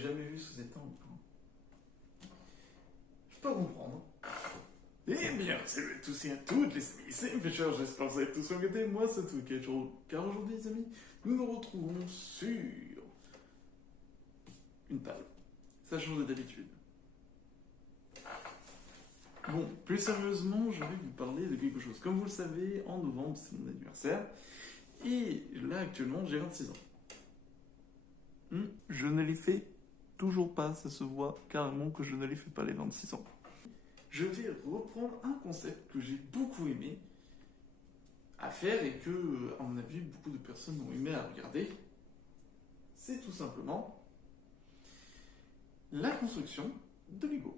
jamais vu sous cet angle. Je peux comprendre. Eh bien, salut à tous et à toutes les amis, c'est Pêcheur, j'espère que vous allez tous regretter, moi c'est Twitch, car aujourd'hui les amis, nous nous retrouvons sur une table. Ça change d'habitude. Bon, plus sérieusement, je vais vous parler de quelque chose. Comme vous le savez, en novembre, c'est mon anniversaire. Et là, actuellement, j'ai 26 ans. Je ne les fais toujours pas, ça se voit carrément que je ne les fais pas les 26 ans. Je vais reprendre un concept que j'ai beaucoup aimé à faire et que, à mon avis, beaucoup de personnes ont aimé à regarder. C'est tout simplement la construction de Lego.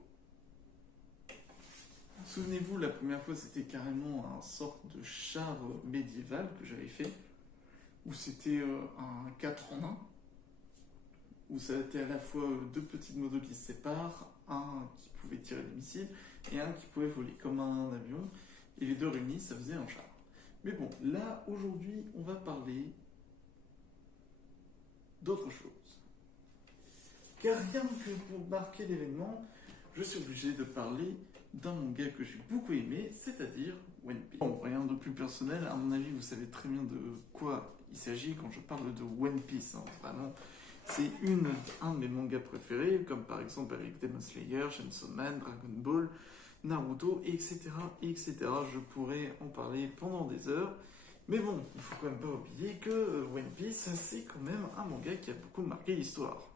Souvenez-vous, la première fois, c'était carrément un sorte de char médiéval que j'avais fait, où c'était un 4 en 1, où ça était à la fois deux petites motos qui se séparent, un qui pouvait tirer des missiles et un qui pouvait voler comme un avion, et les deux réunis, ça faisait un char. Mais bon, là, aujourd'hui, on va parler d'autre chose. Car rien que pour marquer l'événement, je suis obligé de parler d'un manga que j'ai beaucoup aimé, c'est-à-dire One Piece. Bon, rien de plus personnel, à mon avis, vous savez très bien de quoi il s'agit quand je parle de One Piece. Hein. Vraiment, c'est un de mes mangas préférés, comme par exemple avec Demon Slayer, Chainsaw Man, Dragon Ball, Naruto, etc., etc. Je pourrais en parler pendant des heures. Mais bon, il faut quand même pas oublier que One Piece, c'est quand même un manga qui a beaucoup marqué l'histoire.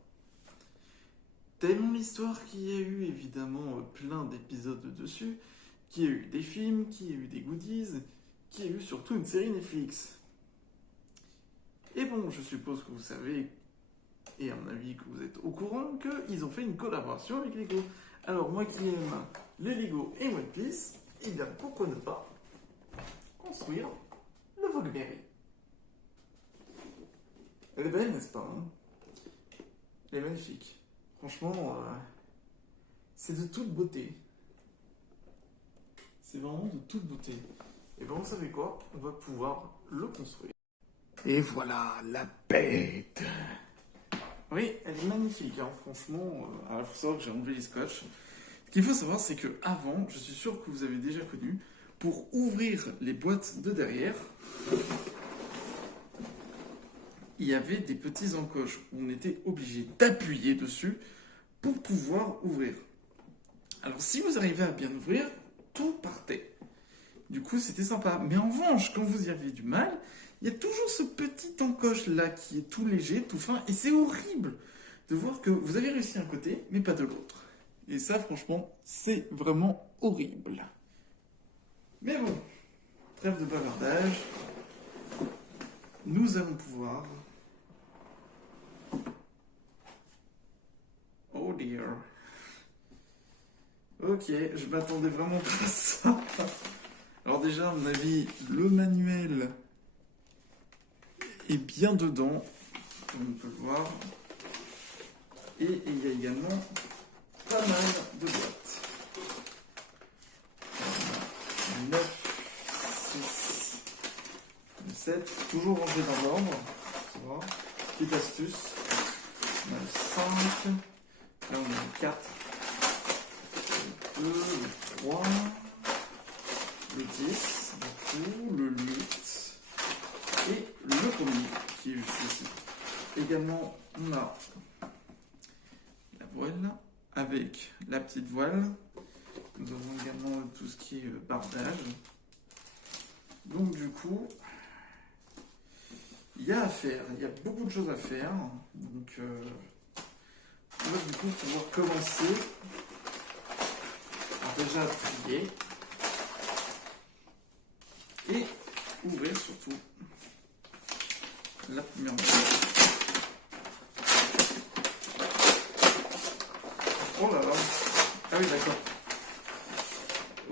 Tellement l'histoire qu'il y a eu évidemment plein d'épisodes dessus, qu'il y a eu des films, qu'il y a eu des goodies, qu'il y a eu surtout une série Netflix. Et bon, je suppose que vous savez, et à mon avis que vous êtes au courant, qu'ils ont fait une collaboration avec Lego. Alors moi qui aime les Lego et One Piece, eh bien pourquoi ne pas construire le Vogberry. Elle est belle, n'est-ce pas hein? Elle est magnifique. Franchement, c'est de toute beauté. C'est vraiment de toute beauté. Et ben, vous savez quoi? On va pouvoir le construire. Et voilà, la bête! Oui, elle est magnifique, hein. Franchement. Il faut savoir que j'ai enlevé les scotch. Ce qu'il faut savoir, c'est que avant, je suis sûr que vous avez déjà connu, pour ouvrir les boîtes de derrière, il y avait des petits encoches où on était obligé d'appuyer dessus pour pouvoir ouvrir. Alors si vous arrivez à bien ouvrir, tout partait. Du coup c'était sympa. Mais en revanche, quand vous y avez du mal, il y a toujours ce petit encoche là qui est tout léger, tout fin, et c'est horrible de voir que vous avez réussi d'un côté, mais pas de l'autre. Et ça franchement, c'est vraiment horrible. Mais bon, trêve de bavardage, nous allons pouvoir... Oh dear. Ok, je m'attendais vraiment pas à ça. Alors déjà, à mon avis, le manuel est bien dedans, comme on peut le voir. Et il y a également pas mal de boîtes. 9, 6, 7, toujours rangé dans l'ordre. Ça va. Petite astuce. On a le 5. Là, on a le 4, le 2, le 3, le 10, du coup, le 8 et le premier qui est juste ici. Également, on a la voile avec la petite voile. Nous avons également tout ce qui est bardage. Donc, du coup, il y a à faire. Il y a beaucoup de choses à faire. Donc, on va du coup pouvoir commencer à déjà trier et ouvrir surtout la première boîte. Oh là là! Ah oui, d'accord.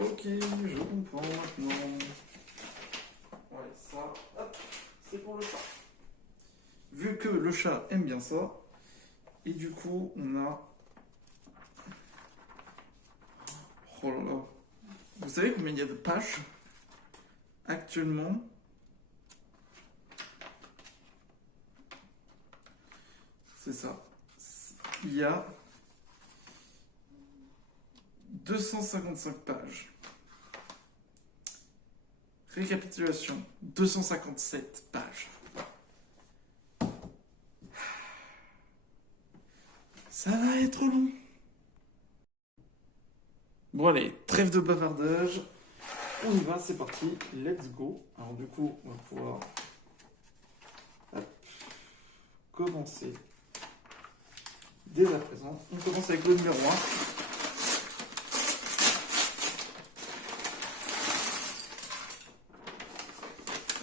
Ok, je comprends maintenant. Ouais, ça, hop, c'est pour le chat. Vu que le chat aime bien ça, et du coup, on a... Oh là là. Vous savez combien il y a de pages actuellement? C'est ça. il y a 255 pages. Récapitulation, 257 pages. Ça va être long. Bon allez, trêve de bavardage. On y va, c'est parti. Let's go. Alors du coup, on va pouvoir commencer dès à présent. On commence avec le numéro 1.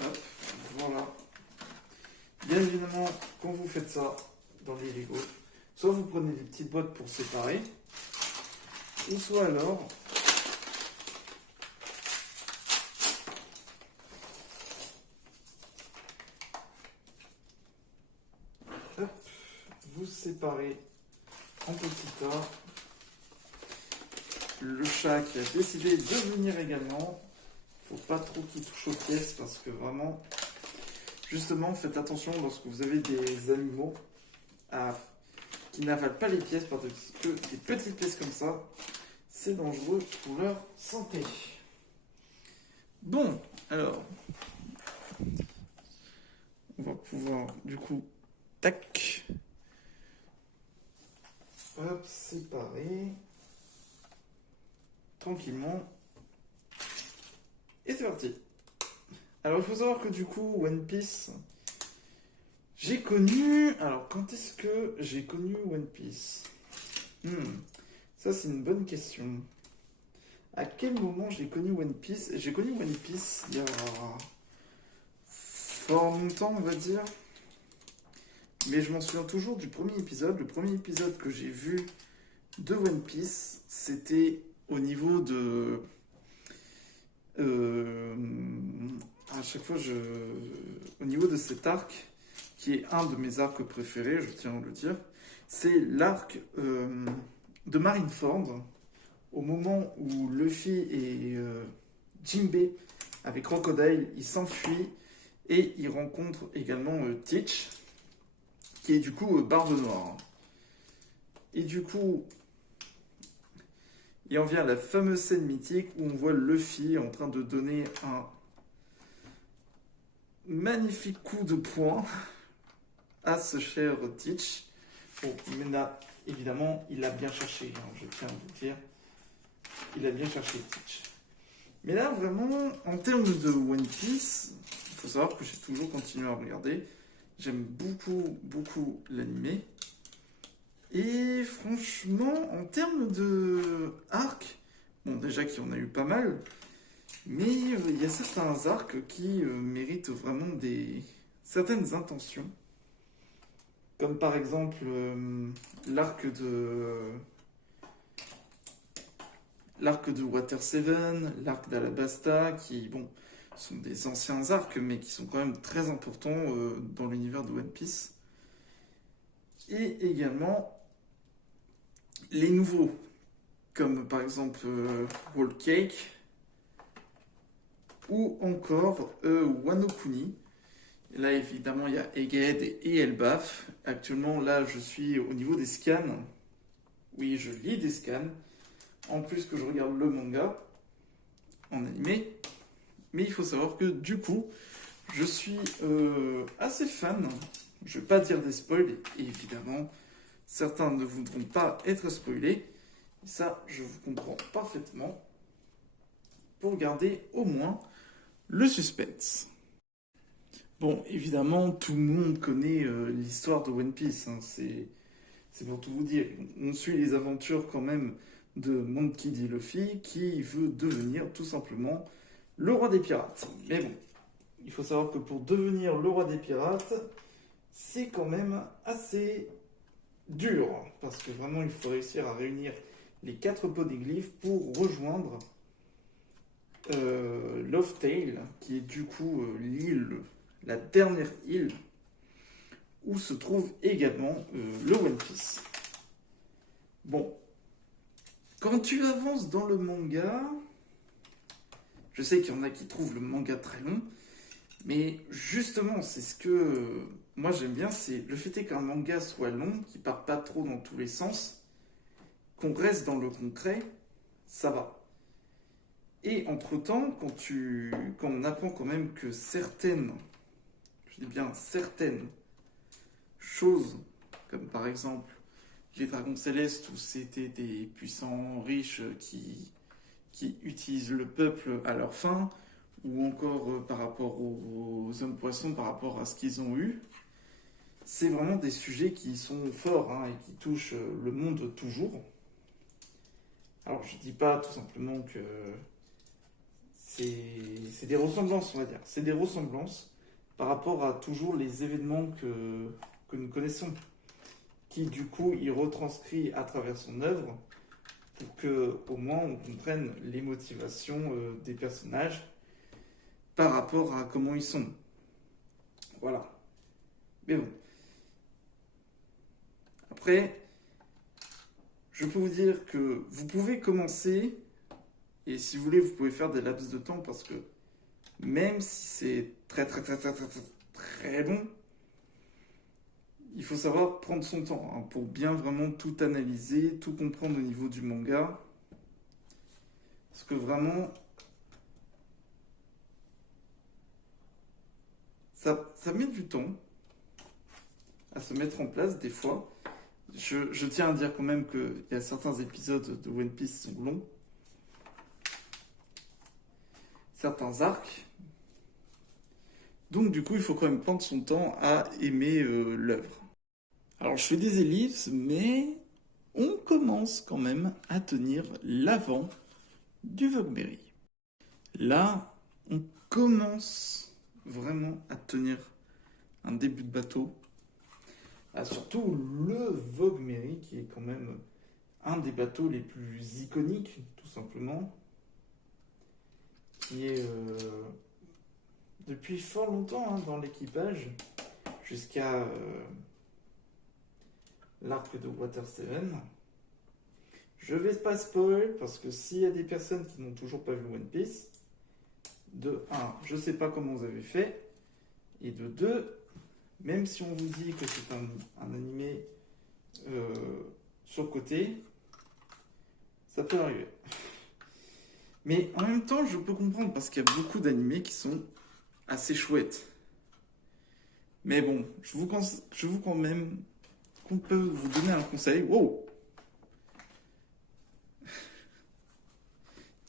Hop, voilà. Bien évidemment, quand vous faites ça dans les Lego, soit vous prenez des petites boîtes pour séparer, ou soit alors vous séparez en petits tas. Le chat qui a décidé de venir également. Faut pas trop qu'il touche aux pièces parce que vraiment, justement, faites attention lorsque vous avez des animaux qui n'avalent pas les pièces parce que des petites pièces comme ça, c'est dangereux pour leur santé. Bon, alors, on va pouvoir du coup, tac, hop, séparer tranquillement. Et c'est parti. Alors il faut savoir que du coup One Piece, j'ai connu... Alors quand est-ce que j'ai connu One Piece? Ça c'est une bonne question. À quel moment j'ai connu One Piece? J'ai connu One Piece il y a fort longtemps on va dire. Mais je m'en souviens toujours du premier épisode. Le premier épisode que j'ai vu de One Piece, c'était au niveau de... à chaque fois, au niveau de cet arc, qui est un de mes arcs préférés, je tiens à le dire, c'est l'arc de Marineford, au moment où Luffy et Jinbei, avec Crocodile, ils s'enfuient et ils rencontrent également Teach, qui est du coup Barbe Noire. Et du coup, il en vient à la fameuse scène mythique où on voit Luffy en train de donner un magnifique coup de poing à ce cher Teach. Bon, mais là, évidemment, il l'a bien cherché, hein, je tiens à vous dire. Il a bien cherché Teach. Mais là, vraiment, en termes de One Piece, il faut savoir que j'ai toujours continué à regarder. J'aime beaucoup, beaucoup l'animé. Et franchement, en termes de arc, bon déjà qu'il y en a eu pas mal, mais il y a certains arcs qui méritent vraiment certaines intentions. Comme par exemple l'arc de Water 7, l'arc d'Alabasta, qui bon, sont des anciens arcs, mais qui sont quand même très importants dans l'univers de One Piece. Et également les nouveaux, comme par exemple Whole Cake, ou encore Wano Kuni. Là, évidemment, il y a Egghead et Elbaf. Actuellement, là, je suis au niveau des scans. Oui, je lis des scans. En plus que je regarde le manga en animé. Mais il faut savoir que, du coup, je suis assez fan. Je ne vais pas dire des spoils. Et évidemment, certains ne voudront pas être spoilés. Ça, je vous comprends parfaitement. Pour garder au moins le suspense. Bon, évidemment, tout le monde connaît l'histoire de One Piece. Hein, c'est pour tout vous dire. On suit les aventures quand même de Monkey D. Luffy qui veut devenir tout simplement le roi des pirates. Mais bon, il faut savoir que pour devenir le roi des pirates, c'est quand même assez dur. Parce que vraiment, il faut réussir à réunir les 4 poneglyphes pour rejoindre Love Tale, qui est du coup l'île, la dernière île où se trouve également le One Piece. Bon, quand tu avances dans le manga, je sais qu'il y en a qui trouvent le manga très long, Mais justement, c'est ce que moi j'aime bien, c'est le fait est qu'un manga soit long, qui part pas trop dans tous les sens, qu'on reste dans le concret, ça va. Et entre-temps, quand on apprend quand même que certaines, je dis bien certaines choses, comme par exemple les dragons célestes, où c'était des puissants riches qui utilisent le peuple à leur fin, ou encore par rapport aux hommes poissons, par rapport à ce qu'ils ont eu, c'est vraiment des sujets qui sont forts hein, et qui touchent le monde toujours. Alors je dis pas tout simplement que c'est des ressemblances, on va dire. C'est des ressemblances par rapport à toujours les événements que nous connaissons, qui du coup il retranscrit à travers son œuvre pour que au moins on comprenne les motivations des personnages par rapport à comment ils sont. Voilà. Mais bon. Après, je peux vous dire que vous pouvez commencer, et si vous voulez, vous pouvez faire des laps de temps parce que même si c'est très très très très très très très long, il faut savoir prendre son temps hein, pour bien vraiment tout analyser, tout comprendre au niveau du manga. Parce que vraiment, ça met du temps à se mettre en place des fois. Je tiens à dire quand même qu'il y a certains épisodes de One Piece qui sont longs. Certains arcs. Donc du coup, il faut quand même prendre son temps à aimer l'œuvre. Alors je fais des ellipses, mais on commence quand même à tenir l'avant du Vogmeri. Là, on commence vraiment à tenir un début de bateau. Ah, surtout le Vogmeri, qui est quand même un des bateaux les plus iconiques, tout simplement. Qui est depuis fort longtemps hein, dans l'équipage, jusqu'à l'arc de Water 7. Je vais pas spoil parce que s'il y a des personnes qui n'ont toujours pas vu One Piece, de 1, je sais pas comment vous avez fait, et de 2, même si on vous dit que c'est un animé sur le côté, ça peut arriver. Mais en même temps, je peux comprendre parce qu'il y a beaucoup d'animés qui sont assez chouettes. Mais bon, je vous quand même qu'on peut vous donner un conseil. Wow!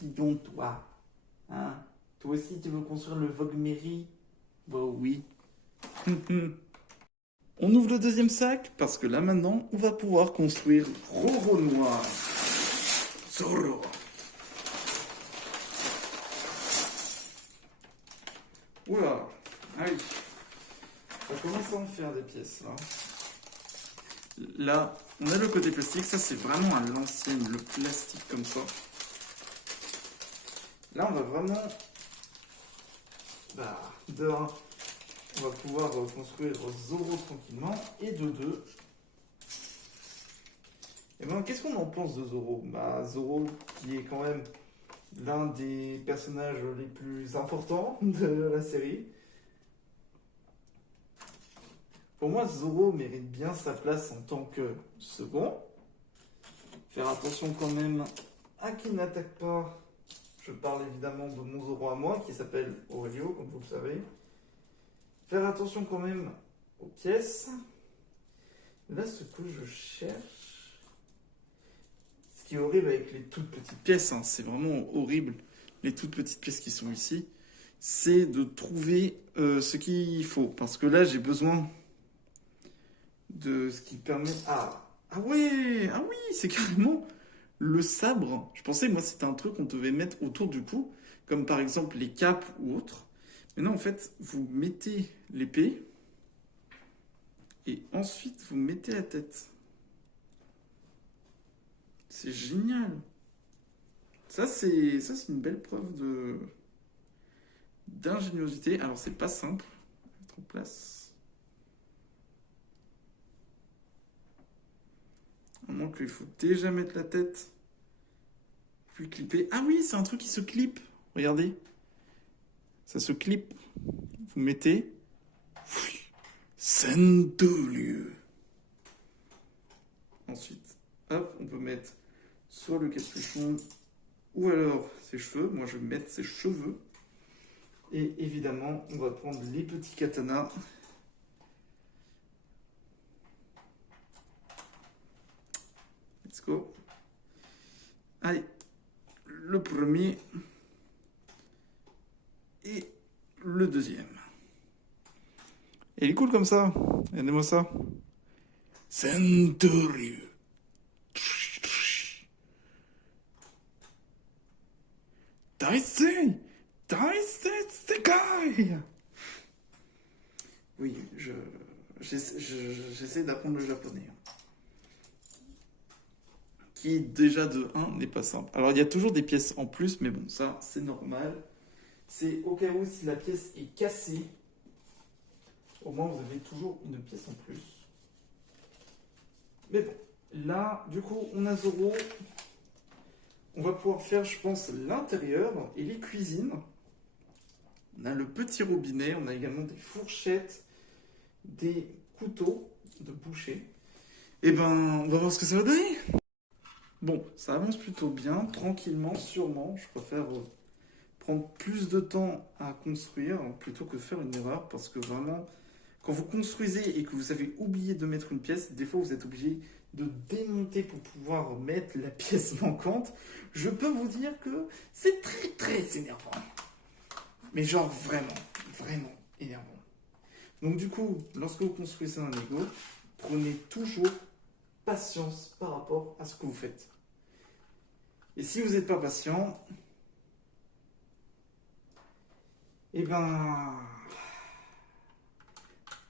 Dis donc, toi. Hein? Toi aussi, tu veux construire le Vogmeri? Bah oui. On ouvre le deuxième sac parce que là maintenant, on va pouvoir construire Roro Noir. Zoro. Oula, aïe. Ça commence à en faire des pièces là. Là, on a le côté plastique. Ça, c'est vraiment à l'ancienne, le plastique comme ça. Là, on va vraiment. De 1, on va pouvoir construire Zoro tranquillement. Et de 2. Et ben, qu'est-ce qu'on en pense de Zoro? Zoro, qui est quand même l'un des personnages les plus importants de la série. Pour moi, Zoro mérite bien sa place en tant que second. Faire attention quand même à qui n'attaque pas. Je parle évidemment de mon Zoro à moi, qui s'appelle Aurelio, comme vous le savez. Faire attention quand même aux pièces. Là, ce que je cherche... Ce qui est horrible avec les toutes petites pièces, hein, c'est vraiment horrible, les toutes petites pièces qui sont ici, c'est de trouver ce qu'il faut. Parce que là, j'ai besoin de ce qui permet... Ah oui, c'est carrément le sabre. Je pensais, moi, c'était un truc qu'on devait mettre autour du cou, comme par exemple les capes ou autres. Mais non, en fait, vous mettez l'épée et ensuite vous mettez la tête. C'est génial. Ça, c'est une belle preuve d'ingéniosité. Alors, c'est pas simple à mettre en place. Donc, il faut déjà mettre la tête, puis clipper. Ah oui, c'est un truc qui se clip. Regardez. Ça se clip. vous mettez Centurieux. Ensuite, hop, on peut mettre soit le capuchon ou alors ses cheveux. Moi, je vais mettre ses cheveux. Et évidemment, on va prendre les petits katanas. Let's go. Allez, le premier et le deuxième. Il est cool comme ça. Regardez-moi ça. Centurieux. Daisei! Daisei Sekai! Oui, j'essaie d'apprendre le japonais. Qui déjà de 1 n'est pas simple. Alors il y a toujours des pièces en plus, mais bon, ça c'est normal. C'est au cas où si la pièce est cassée, au moins vous avez toujours une pièce en plus. Mais bon, là, du coup, on a Zoro. On va pouvoir faire, je pense, l'intérieur et les cuisines. On a le petit robinet, on a également des fourchettes, des couteaux de boucher. Et ben, on va voir ce que ça va donner. Bon, ça avance plutôt bien, tranquillement, sûrement. Je préfère prendre plus de temps à construire plutôt que faire une erreur, parce que vraiment, quand vous construisez et que vous avez oublié de mettre une pièce, des fois vous êtes obligé de démonter pour pouvoir mettre la pièce manquante. Je peux vous dire que c'est très très énervant. Mais genre vraiment, vraiment énervant. Donc du coup, lorsque vous construisez un Lego, prenez toujours patience par rapport à ce que vous faites. Et si vous n'êtes pas patient, eh ben,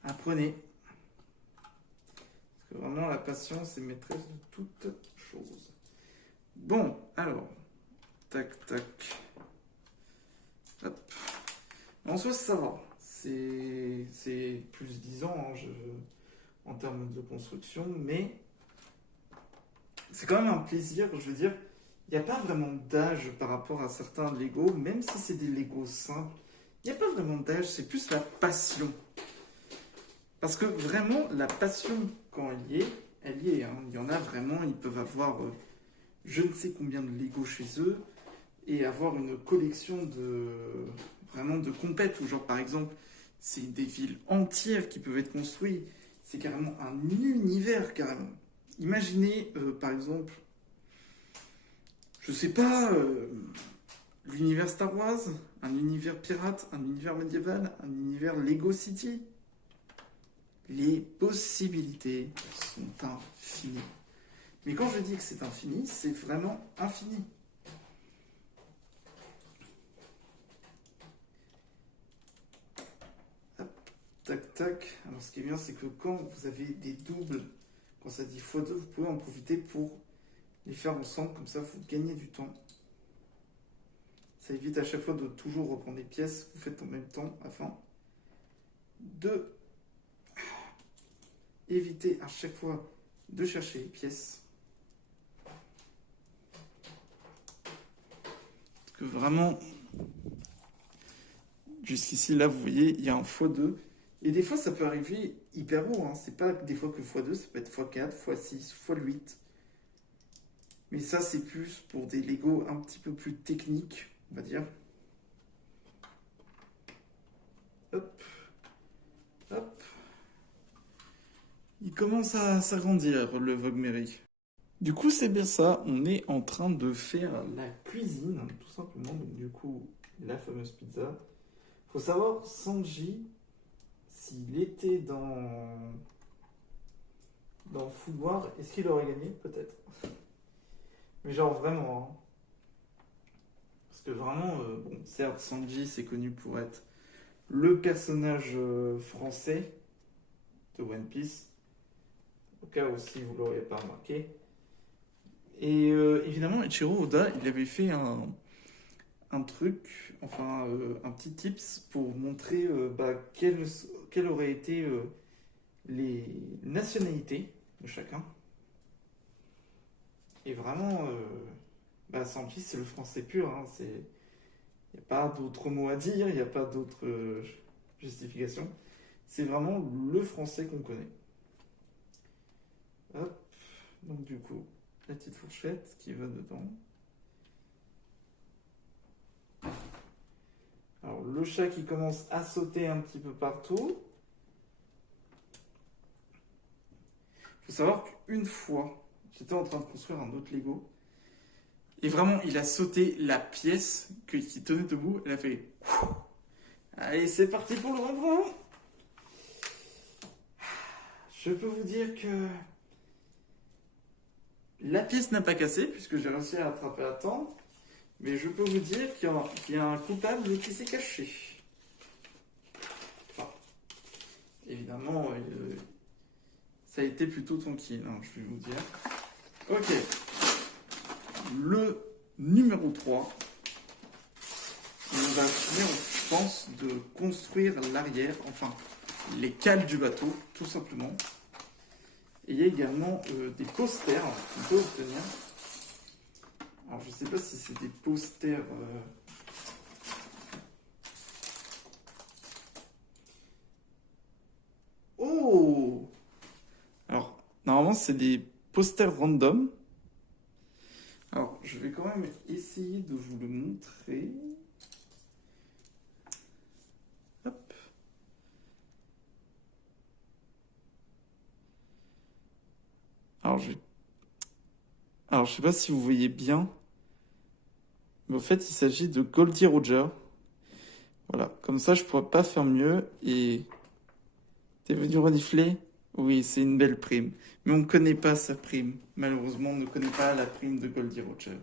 apprenez. Parce que vraiment, la patience est maîtresse de toute chose. Bon, alors, tac, tac. Hop. En soi, ça va. C'est plus 10 ans en termes de construction, mais c'est quand même un plaisir. Je veux dire, il n'y a pas vraiment d'âge par rapport à certains Lego, même si c'est des Lego simples. Il n'y a pas vraiment d'âge, c'est plus la passion. Parce que vraiment, la passion, quand elle y est. Hein. Il y en a vraiment, ils peuvent avoir je ne sais combien de Lego chez eux et avoir une collection vraiment de compètes où genre par exemple c'est des villes entières qui peuvent être construites, c'est carrément un univers carrément. Imaginez par exemple, je sais pas, l'univers Star Wars, un univers pirate, un univers médiéval, un univers Lego City. Les possibilités sont infinies. Mais quand je dis que c'est infini, c'est vraiment infini. Hop, tac, tac. Alors ce qui est bien, c'est que quand vous avez des doubles, quand ça dit x2, vous pouvez en profiter pour les faire ensemble, comme ça vous gagnez du temps. Ça évite à chaque fois de toujours reprendre les pièces, vous faites en même temps afin de éviter à chaque fois de chercher les pièces. Parce que vraiment, jusqu'ici, là, vous voyez, il y a un x2. Et des fois, ça peut arriver hyper haut. Hein. C'est pas des fois que x2, ça peut être x4, x6, x8. Mais ça, c'est plus pour des Lego un petit peu plus techniques, on va dire. Hop. Hop. Il commence à s'agrandir, le Vogue-Mary. Du coup, c'est bien ça. On est en train de faire la cuisine, tout simplement. Donc, du coup, la fameuse pizza. Faut savoir, Sanji, s'il était dans Food War, est-ce qu'il aurait gagné? Peut-être. Mais genre vraiment. Hein. Parce que vraiment, bon, certes, Sanji, c'est connu pour être le personnage français de One Piece. Au cas où si vous ne l'auriez pas remarqué. Et évidemment, Ichiro Oda, il avait fait un truc, enfin un petit tips pour montrer quelles auraient été les nationalités de chacun. Et vraiment, Sanji, c'est le français pur. Hein, il n'y a pas d'autre mot à dire, il n'y a pas d'autre justification. C'est vraiment le français qu'on connaît. Hop. Donc du coup, la petite fourchette qui va dedans. Alors le chat qui commence à sauter un petit peu partout. Il faut savoir qu'une fois, j'étais en train de construire un autre Lego. Et vraiment, il a sauté la pièce qui tenait debout. Elle a fait... Allez, c'est parti pour le rebond. Je peux vous dire que la pièce n'a pas cassé, puisque j'ai réussi à attraper à temps. Mais je peux vous dire qu'il y a un coupable qui s'est caché. Enfin, évidemment, ça a été plutôt tranquille, hein, je vais vous dire. Ok. Le numéro 3. On va finir, je pense, de construire l'arrière, enfin, les cales du bateau, tout simplement. Et il y a également des posters qu'on peut obtenir. Alors, je ne sais pas si c'est des posters... Oh! Alors, normalement, c'est des posters random. Alors, je vais quand même essayer de vous le montrer. Hop. Alors, je sais pas si vous voyez bien. Mais au fait, il s'agit de Goldie Roger. Voilà, comme ça, je pourrais pas faire mieux. Et t'es venu renifler? Oui, c'est une belle prime. Mais on ne connaît pas sa prime. Malheureusement, on ne connaît pas la prime de Goldie Roger.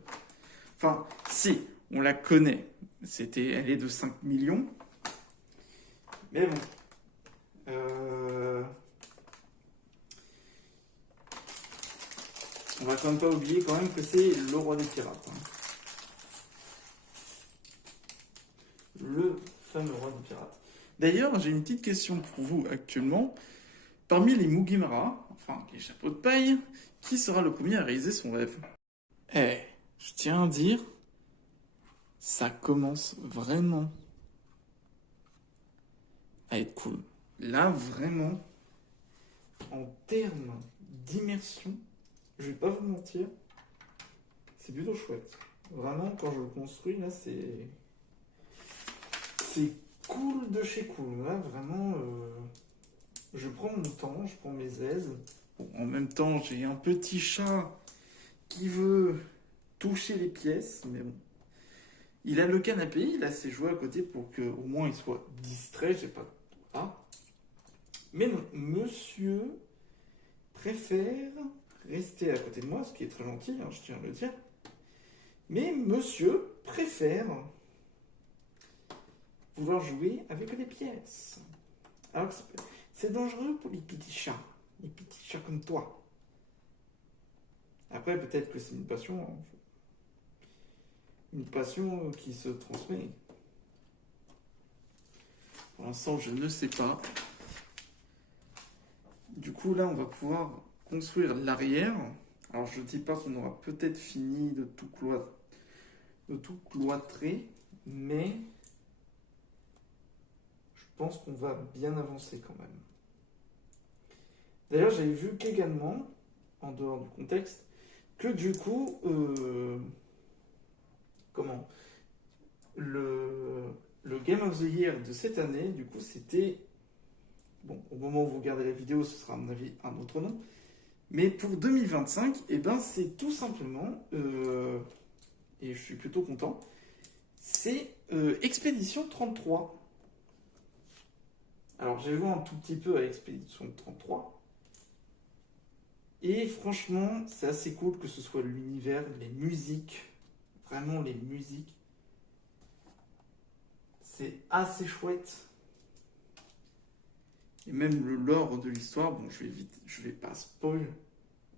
Enfin, si, on la connaît. Elle est de 5 millions. Mais bon. On va quand même pas oublier quand même que c'est le roi des pirates. Hein. Le fameux roi des pirates. D'ailleurs, j'ai une petite question pour vous actuellement. Parmi les Mugimara, enfin les chapeaux de paille, qui sera le premier à réaliser son rêve? Je tiens à dire, ça commence vraiment à être cool. Là, vraiment, en termes d'immersion, je vais pas vous mentir, c'est plutôt chouette. Vraiment, quand je le construis, là, c'est cool de chez cool. Là, vraiment, je prends mon temps, je prends mes aises. Bon, en même temps, j'ai un petit chat qui veut toucher les pièces, mais bon. Il a le canapé, il a ses jouets à côté pour qu'au moins il soit distrait, j'ai pas... Ah. Mais non, monsieur préfère rester à côté de moi, ce qui est très gentil, hein, je tiens à le dire. Mais monsieur préfère vouloir jouer avec les pièces. Alors c'est dangereux pour les petits chats comme toi. Après, peut-être que c'est une passion, hein. Une passion qui se transmet. Pour l'instant, je ne sais pas. Du coup, là, on va pouvoir construire l'arrière. Alors, je ne dis pas qu'on aura peut-être fini de tout cloîtrer, mais je pense qu'on va bien avancer quand même. D'ailleurs, j'avais vu qu'également, en dehors du contexte, que du coup, le Game of the Year de cette année, du coup, c'était... Bon, au moment où vous regardez la vidéo, ce sera à mon avis un autre nom. Mais pour 2025, eh ben, c'est tout simplement, et je suis plutôt content, c'est Expédition 33. Alors, j'ai joué un tout petit peu à Expédition 33. Et franchement, c'est assez cool que ce soit l'univers, les musiques, vraiment les musiques. C'est assez chouette. Et même le lore de l'histoire, bon, je vais pas spoil,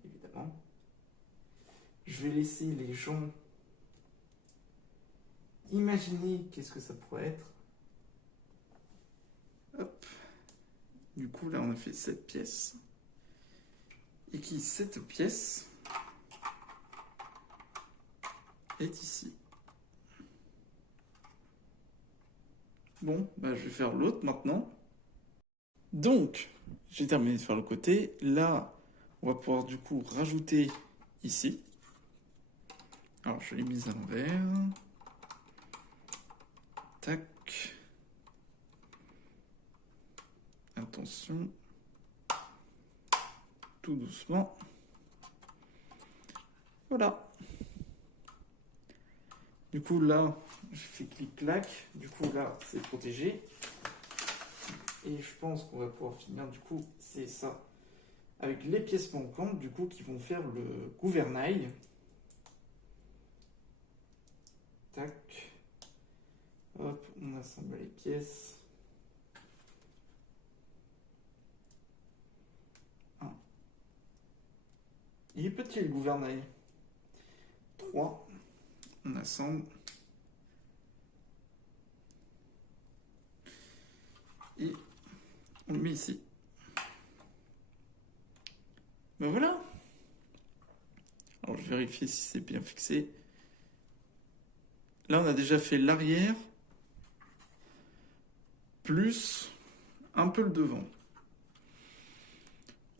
évidemment. Je vais laisser les gens imaginer qu'est-ce que ça pourrait être. Hop. Du coup, là, on a fait 7 pièces. Et cette pièce est ici. Bon, bah, je vais faire l'autre maintenant. Donc, j'ai terminé de faire le côté. Là, on va pouvoir du coup rajouter ici. Alors, je l'ai mise à l'envers. Tac. Attention. Tout doucement. Voilà. Du coup, là, je fais clic-clac. Du coup, là, c'est protégé. Et je pense qu'on va pouvoir finir, du coup, c'est ça. Avec les pièces manquantes, du coup, qui vont faire le gouvernail. Tac. Hop, on assemble les pièces. Un. Il est petit le gouvernail. 3. On assemble. Et on le met ici. Ben voilà. Alors je vérifie si c'est bien fixé. Là on a déjà fait l'arrière. Plus un peu le devant.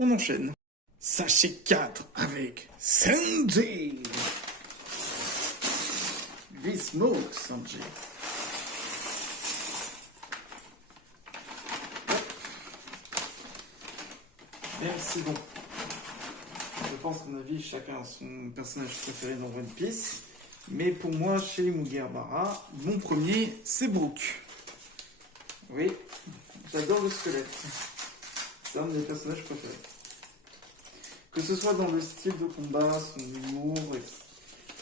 On enchaîne. Sachet 4 avec Sanjay. V-Smoke Sanjay. Merci bon. Je pense qu'à mon avis, chacun a son personnage préféré dans One Piece. Mais pour moi, chez les Mugiwara, mon premier, c'est Brook. Oui, j'adore le squelette. C'est un de mes personnages préférés. Que ce soit dans le style de combat, son humour,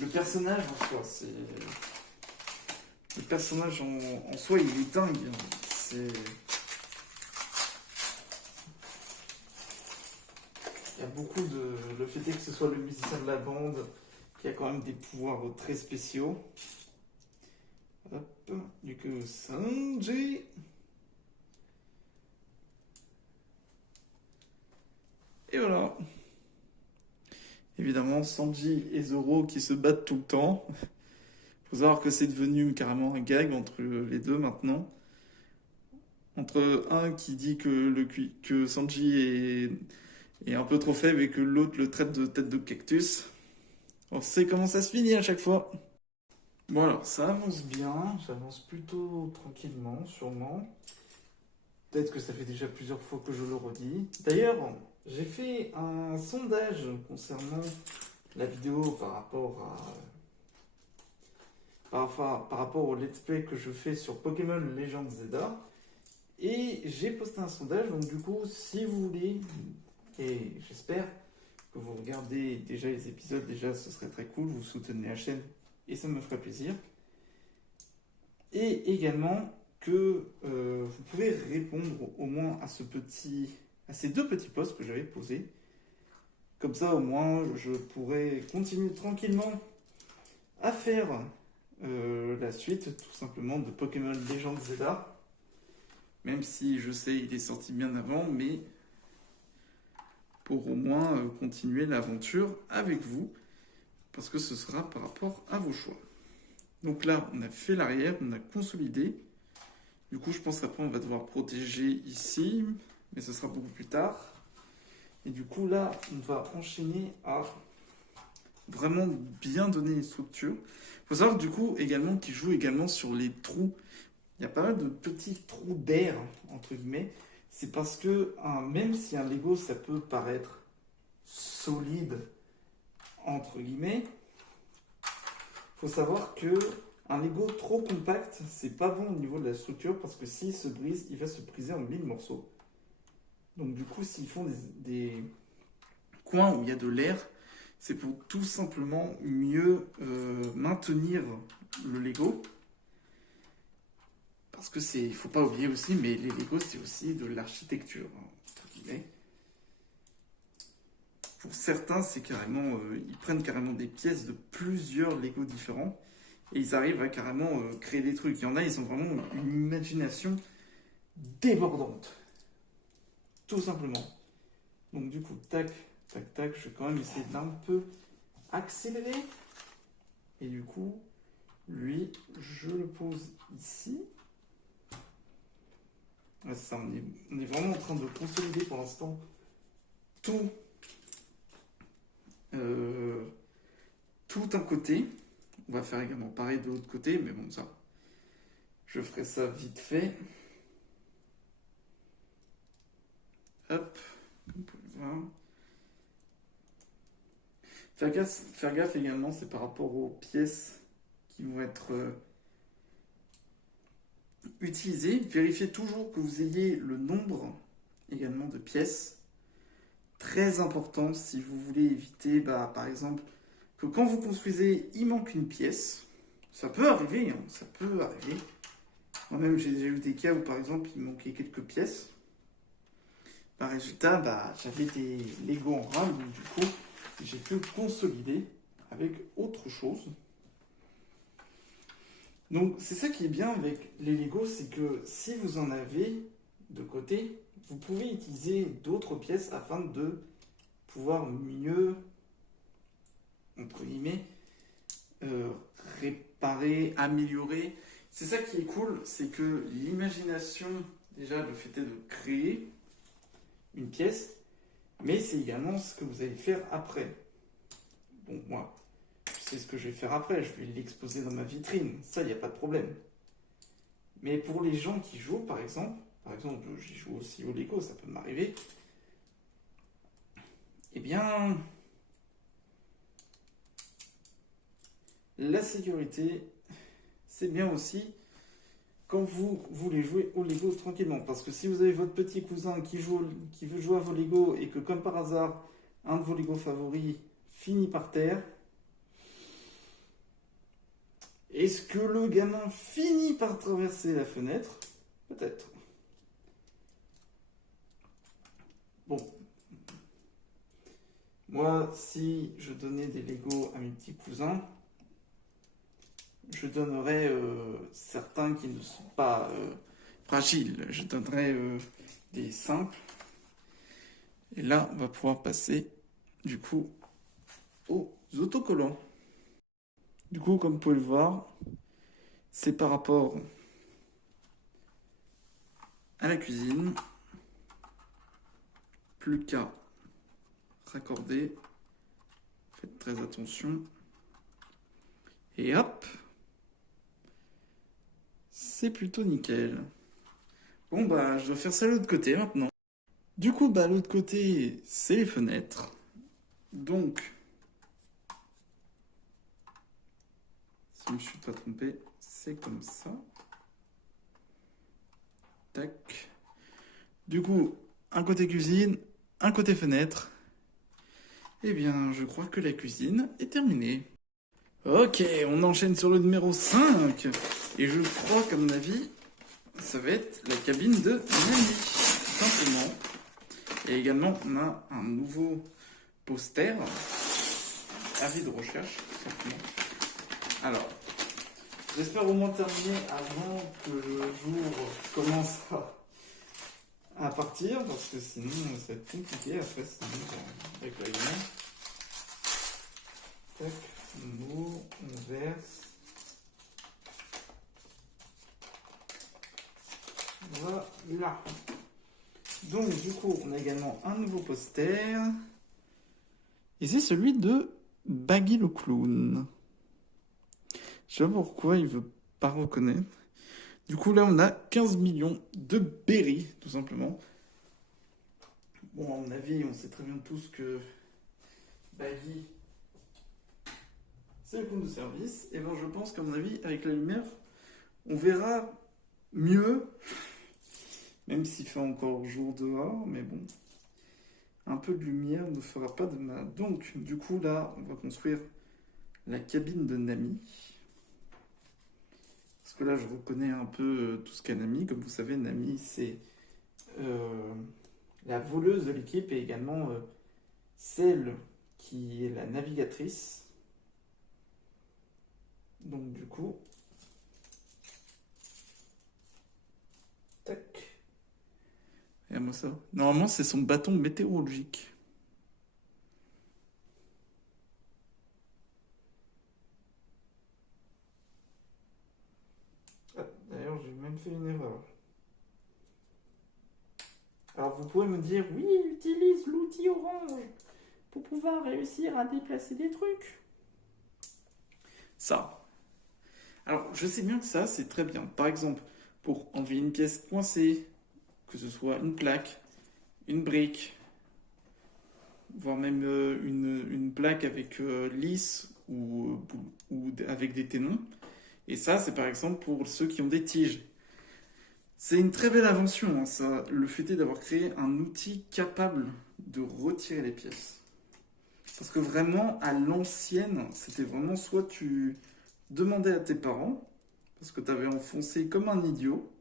le personnage en soi, c'est... Le personnage en soi, il est dingue. C'est... Il y a beaucoup de... Le fait est que ce soit le musicien de la bande, qui a quand même des pouvoirs très spéciaux. Hop, du coup, Sanjay. Et voilà. Évidemment, Sanji et Zoro qui se battent tout le temps. Faut savoir que c'est devenu carrément un gag entre les deux maintenant. Entre un qui dit que Sanji est un peu trop faible et que l'autre le traite de tête de cactus. On sait comment ça se finit à chaque fois. Bon alors, ça avance bien. J'avance plutôt tranquillement, sûrement. Peut-être que ça fait déjà plusieurs fois que je le redis. D'ailleurs, j'ai fait un sondage concernant la vidéo par rapport au let's play que je fais sur Pokémon Legends Zelda. Et j'ai posté un sondage, donc du coup, si vous voulez, et j'espère que vous regardez déjà les épisodes, déjà ce serait très cool, vous soutenez la chaîne et ça me ferait plaisir. Et également que vous pouvez répondre au moins à ces deux petits posts que j'avais posés. Comme ça, au moins, je pourrais continuer tranquillement à faire la suite, tout simplement, de Pokémon Legends Zelda. Même si je sais il est sorti bien avant, mais pour au moins continuer l'aventure avec vous, parce que ce sera par rapport à vos choix. Donc là, on a fait l'arrière, on a consolidé. Du coup, je pense qu'après, on va devoir protéger ici, mais ce sera beaucoup plus tard. Et du coup, là, on va enchaîner à vraiment bien donner une structure. Il faut savoir, du coup, également qu'il joue également sur les trous. Il y a pas mal de petits trous d'air, entre guillemets. C'est parce que, même si un Lego, ça peut paraître solide, entre guillemets, il faut savoir que un Lego trop compact, c'est pas bon au niveau de la structure parce que s'il se brise, il va se briser en 1000 morceaux. Donc du coup, s'ils font des coins où il y a de l'air, c'est pour tout simplement mieux maintenir le Lego. Parce que il faut pas oublier aussi, mais les Lego c'est aussi de l'architecture, entre guillemets. Pour certains, c'est carrément, ils prennent carrément des pièces de plusieurs Lego différents. Et ils arrivent à carrément créer des trucs. Il y en a, ils ont vraiment une imagination débordante. Tout simplement. Donc du coup, tac, tac, tac, je vais quand même essayer d'un peu accélérer. Et du coup, lui, je le pose ici. Ouais, c'est ça, on est vraiment en train de consolider pour l'instant tout, euh, tout un côté. On va faire également pareil de l'autre côté, mais bon, ça, je ferai ça vite fait. Hop, comme vous pouvez le voir. Faire gaffe également, c'est par rapport aux pièces qui vont être utilisées. Vérifiez toujours que vous ayez le nombre également de pièces. Très important si vous voulez éviter, bah, par exemple, que quand vous construisez, il manque une pièce. Ça peut arriver, hein, ça peut arriver. Moi-même, j'ai déjà eu des cas où, par exemple, il manquait quelques pièces. Par résultat, bah, j'avais des Lego en rame, donc du coup, j'ai pu consolider avec autre chose. Donc, c'est ça qui est bien avec les Lego, c'est que si vous en avez de côté, vous pouvez utiliser d'autres pièces afin de pouvoir mieux, entre guillemets, réparer, améliorer. C'est ça qui est cool, c'est que l'imagination, déjà, le fait est de créer une pièce, mais c'est également ce que vous allez faire après. Bon, moi, je sais ce que je vais faire après, je vais l'exposer dans ma vitrine, ça, il n'y a pas de problème. Mais pour les gens qui jouent, par exemple, j'y joue aussi au Lego, ça peut m'arriver, eh bien, la sécurité, c'est bien aussi quand vous voulez jouer au Lego tranquillement. Parce que si vous avez votre petit cousin qui veut jouer à vos Lego et que comme par hasard, un de vos Lego favoris finit par terre, est-ce que le gamin finit par traverser la fenêtre? Peut-être. Bon. Moi, si je donnais des Lego à mes petits cousins, je donnerais certains qui ne sont pas fragiles. Je donnerais des simples. Et là, on va pouvoir passer, du coup, aux autocollants. Du coup, comme vous pouvez le voir, c'est par rapport à la cuisine. Plus qu'à raccorder. Faites très attention. Et hop, c'est plutôt nickel. Bon, bah, je dois faire ça de l'autre côté maintenant. Du coup, bah, l'autre côté, c'est les fenêtres. Donc, si je ne me suis pas trompé, c'est comme ça. Tac. Du coup, un côté cuisine, un côté fenêtre. Eh bien, je crois que la cuisine est terminée. Ok, on enchaîne sur le numéro 5. Et je crois qu'à mon avis, ça va être la cabine de Nani, tout simplement. Et également, on a un nouveau poster, avis de recherche, tout simplement. Alors, j'espère au moins terminer avant que le jour commence à partir, parce que sinon, ça va être compliqué après, sinon, avec la lumière. Tac, on ouvre, on verse. Voilà. Donc, du coup, on a également un nouveau poster. Et c'est celui de Baggy le clown. Je sais pas pourquoi il veut pas reconnaître. Du coup, là, on a 15 millions de berries, tout simplement. Bon, à mon avis, on sait très bien tous que Baggy, c'est le clown de service. Et ben, je pense qu'à mon avis, avec la lumière, on verra mieux. Même s'il fait encore jour dehors, mais bon. Un peu de lumière ne fera pas de mal. Donc, du coup, là, on va construire la cabine de Nami. Parce que là, je reconnais un peu tout ce qu'est Nami. Comme vous savez, Nami, c'est la voleuse de l'équipe et également celle qui est la navigatrice. Donc, du coup, tac. Regarde-moi ça. Normalement, c'est son bâton météorologique. Ah, d'ailleurs, j'ai même fait une erreur. Alors vous pouvez me dire, oui, utilise l'outil orange pour pouvoir réussir à déplacer des trucs. Ça. Alors je sais bien que ça, c'est très bien. Par exemple, pour enlever une pièce coincée, que ce soit une plaque, une brique, voire même une plaque avec lisse ou avec des ténons. Et ça, c'est par exemple pour ceux qui ont des tiges. C'est une très belle invention, hein, ça, le fait est d'avoir créé un outil capable de retirer les pièces. Parce que vraiment, à l'ancienne, c'était vraiment soit tu demandais à tes parents, parce que tu avais enfoncé comme un idiot,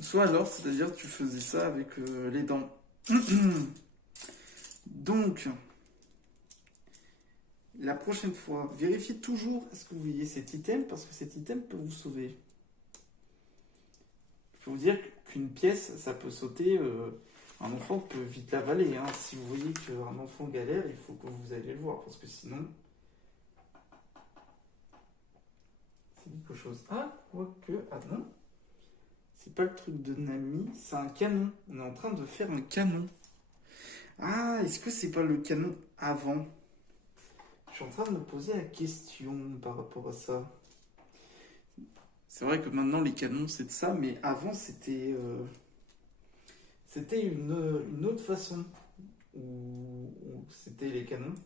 soit alors, c'est-à-dire tu faisais ça avec les dents. Donc, la prochaine fois, vérifiez toujours est-ce que vous voyez cet item, parce que cet item peut vous sauver. Je peux vous dire qu'une pièce, ça peut sauter. Un enfant peut vite l'avaler. Hein. Si vous voyez qu'un enfant galère, il faut que vous alliez le voir, parce que sinon, c'est quelque chose. Ah, quoique. Ah non, c'est pas le truc de Nami, c'est un canon. On est en train de faire un canon. Ah, est-ce que c'est pas le canon avant? Je suis en train de me poser la question par rapport à ça. C'est vrai que maintenant les canons c'est de ça, mais avant c'était une autre façon où c'était les canons.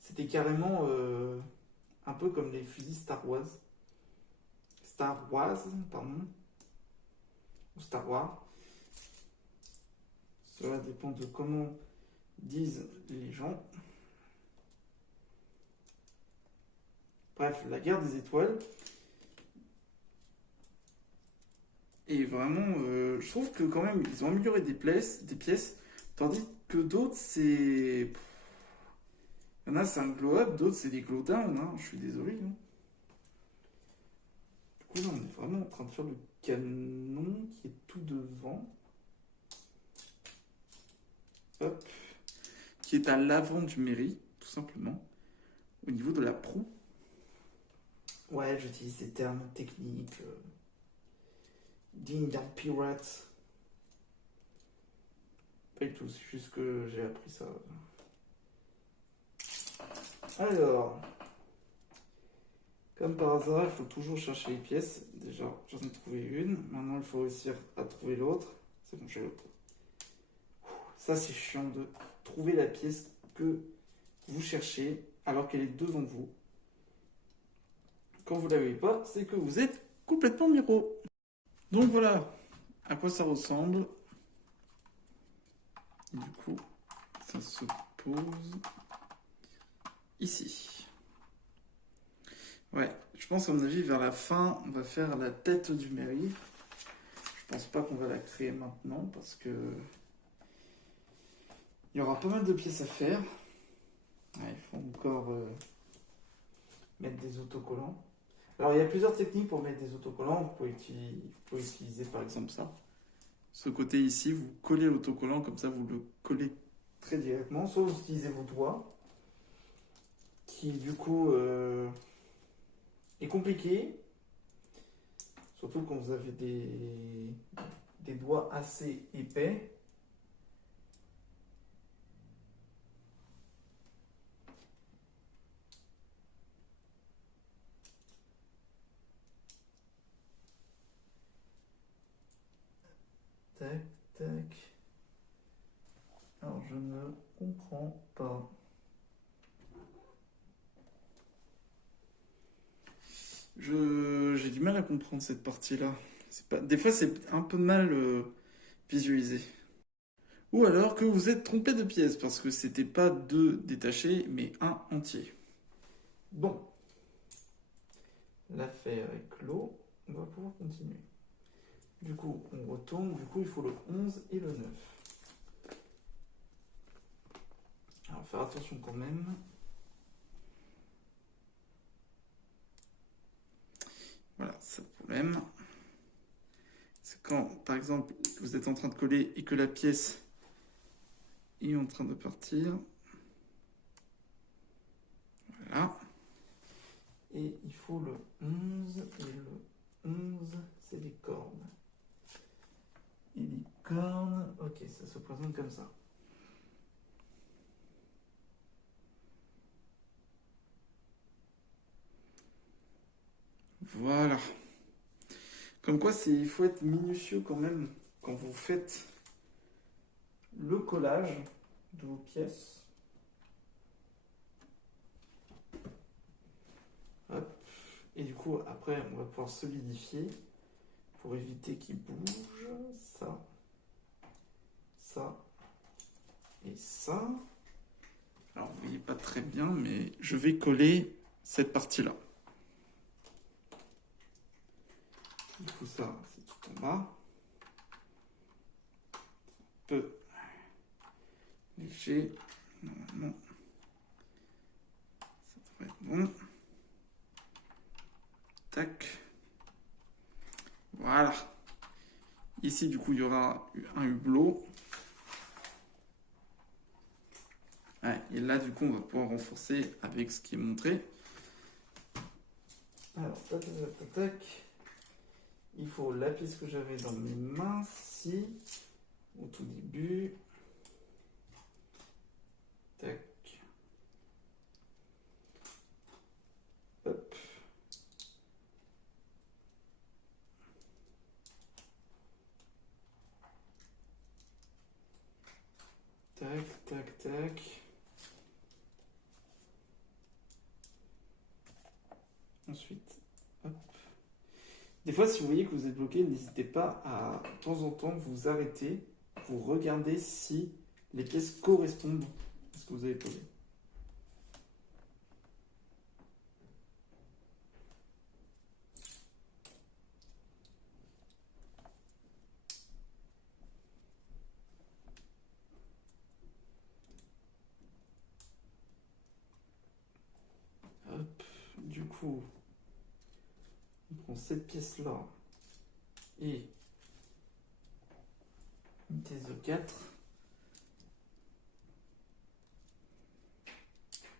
C'était carrément un peu comme les fusils Star Wars. Star Wars, pardon. Ou Star Wars. Cela dépend de comment disent les gens. Bref, la guerre des étoiles. Et vraiment, je trouve que quand même, ils ont amélioré des pièces, tandis que d'autres, c'est... Il y en a, c'est un glow-up, d'autres, c'est des glow-down, hein, je suis désolé. Hein. Du coup, là, on est vraiment en train de faire le canon qui est tout devant. Hop. Qui est à l'avant du mairie, tout simplement. Au niveau de la proue. Ouais, j'utilise ces termes techniques. Digne d'un pirate. Pas du tout, c'est juste que j'ai appris ça. Alors, comme par hasard, il faut toujours chercher les pièces. Déjà, j'en ai trouvé une. Maintenant, il faut réussir à trouver l'autre. C'est bon, j'ai l'autre. Ça, c'est chiant de trouver la pièce que vous cherchez alors qu'elle est devant vous. Quand vous ne l'avez pas, c'est que vous êtes complètement miro. Donc voilà à quoi ça ressemble. Du coup, ça se pose ici. Ouais, je pense à mon avis vers la fin, on va faire la tête du mairie. Je pense pas qu'on va la créer maintenant parce que il y aura pas mal de pièces à faire. Ouais, il faut encore mettre des autocollants. Alors il y a plusieurs techniques pour mettre des autocollants. Vous pouvez utiliser par exemple ça. Ce côté ici, vous collez l'autocollant, comme ça vous le collez très directement. Soit vous utilisez vos doigts, qui du coup est compliqué. Surtout quand vous avez des doigts assez épais. Tac, tac. Alors je ne comprends pas. J'ai du mal à comprendre cette partie-là. Des fois c'est un peu mal visualisé. Ou alors que vous êtes trompé de pièce parce que c'était pas deux détachés mais un entier. Bon, l'affaire est clos. On va pouvoir continuer. Du coup, on retourne. Du coup, il faut le 11 et le 9. Alors, faire attention quand même. Voilà, c'est le problème. C'est quand, par exemple, vous êtes en train de coller et que la pièce est en train de partir. Voilà. Et il faut le 11. Et le 11, c'est les cordes. Et les corne. Ok, ça se présente comme ça. Voilà. Comme quoi, il faut être minutieux quand même quand vous faites le collage de vos pièces. Hop. Et du coup, après, on va pouvoir solidifier pour éviter qu'il bouge. Ça, ça et ça. Alors, vous voyez pas très bien, mais je vais coller cette partie-là. Du coup, ça, c'est tout en bas. Un peu léger. Normalement, ça devrait être bon. Tac. Voilà. Ici, du coup, il y aura un hublot. Ouais, et là, du coup, on va pouvoir renforcer avec ce qui est montré. Alors, tac, tac, tac, tac. Il faut la pièce que j'avais dans mes mains, ici, au tout début. Tac. Hop. Tac, tac, tac. Ensuite, hop. Des fois, si vous voyez que vous êtes bloqué, n'hésitez pas à, de temps en temps, vous arrêter, vous regardez si les pièces correspondent à ce que vous avez posé. Hop. Du coup, on prend cette pièce-là et une pièce de 4.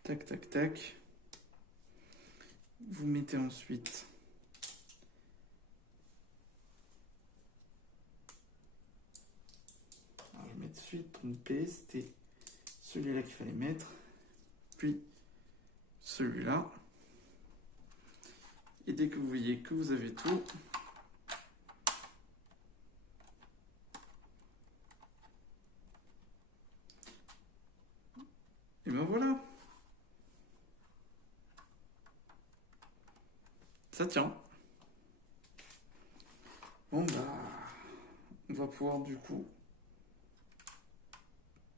Tac, tac, tac. Vous mettez ensuite alors, je mets de suite trompé, c'était celui-là qu'il fallait mettre, puis celui-là. Et dès que vous voyez que vous avez tout, et ben voilà. Ça tient. Bon bah, on va pouvoir du coup,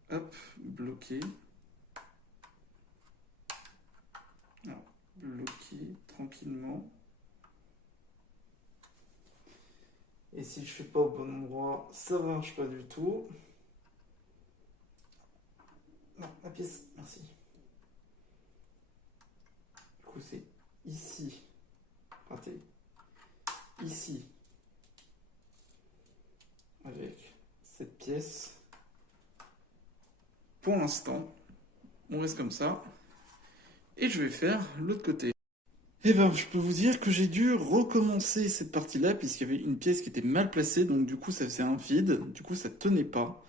hop, bloquer. Alors, bloquer tranquillement. Et si je fais pas au bon endroit, ça marche pas du tout. Non, la pièce, merci. Du coup, c'est ici. Raté. Ici. Avec cette pièce. Pour l'instant, on reste comme ça. Et je vais faire l'autre côté. Eh ben, je peux vous dire que j'ai dû recommencer cette partie-là puisqu'il y avait une pièce qui était mal placée, donc du coup ça faisait un vide, du coup ça tenait pas.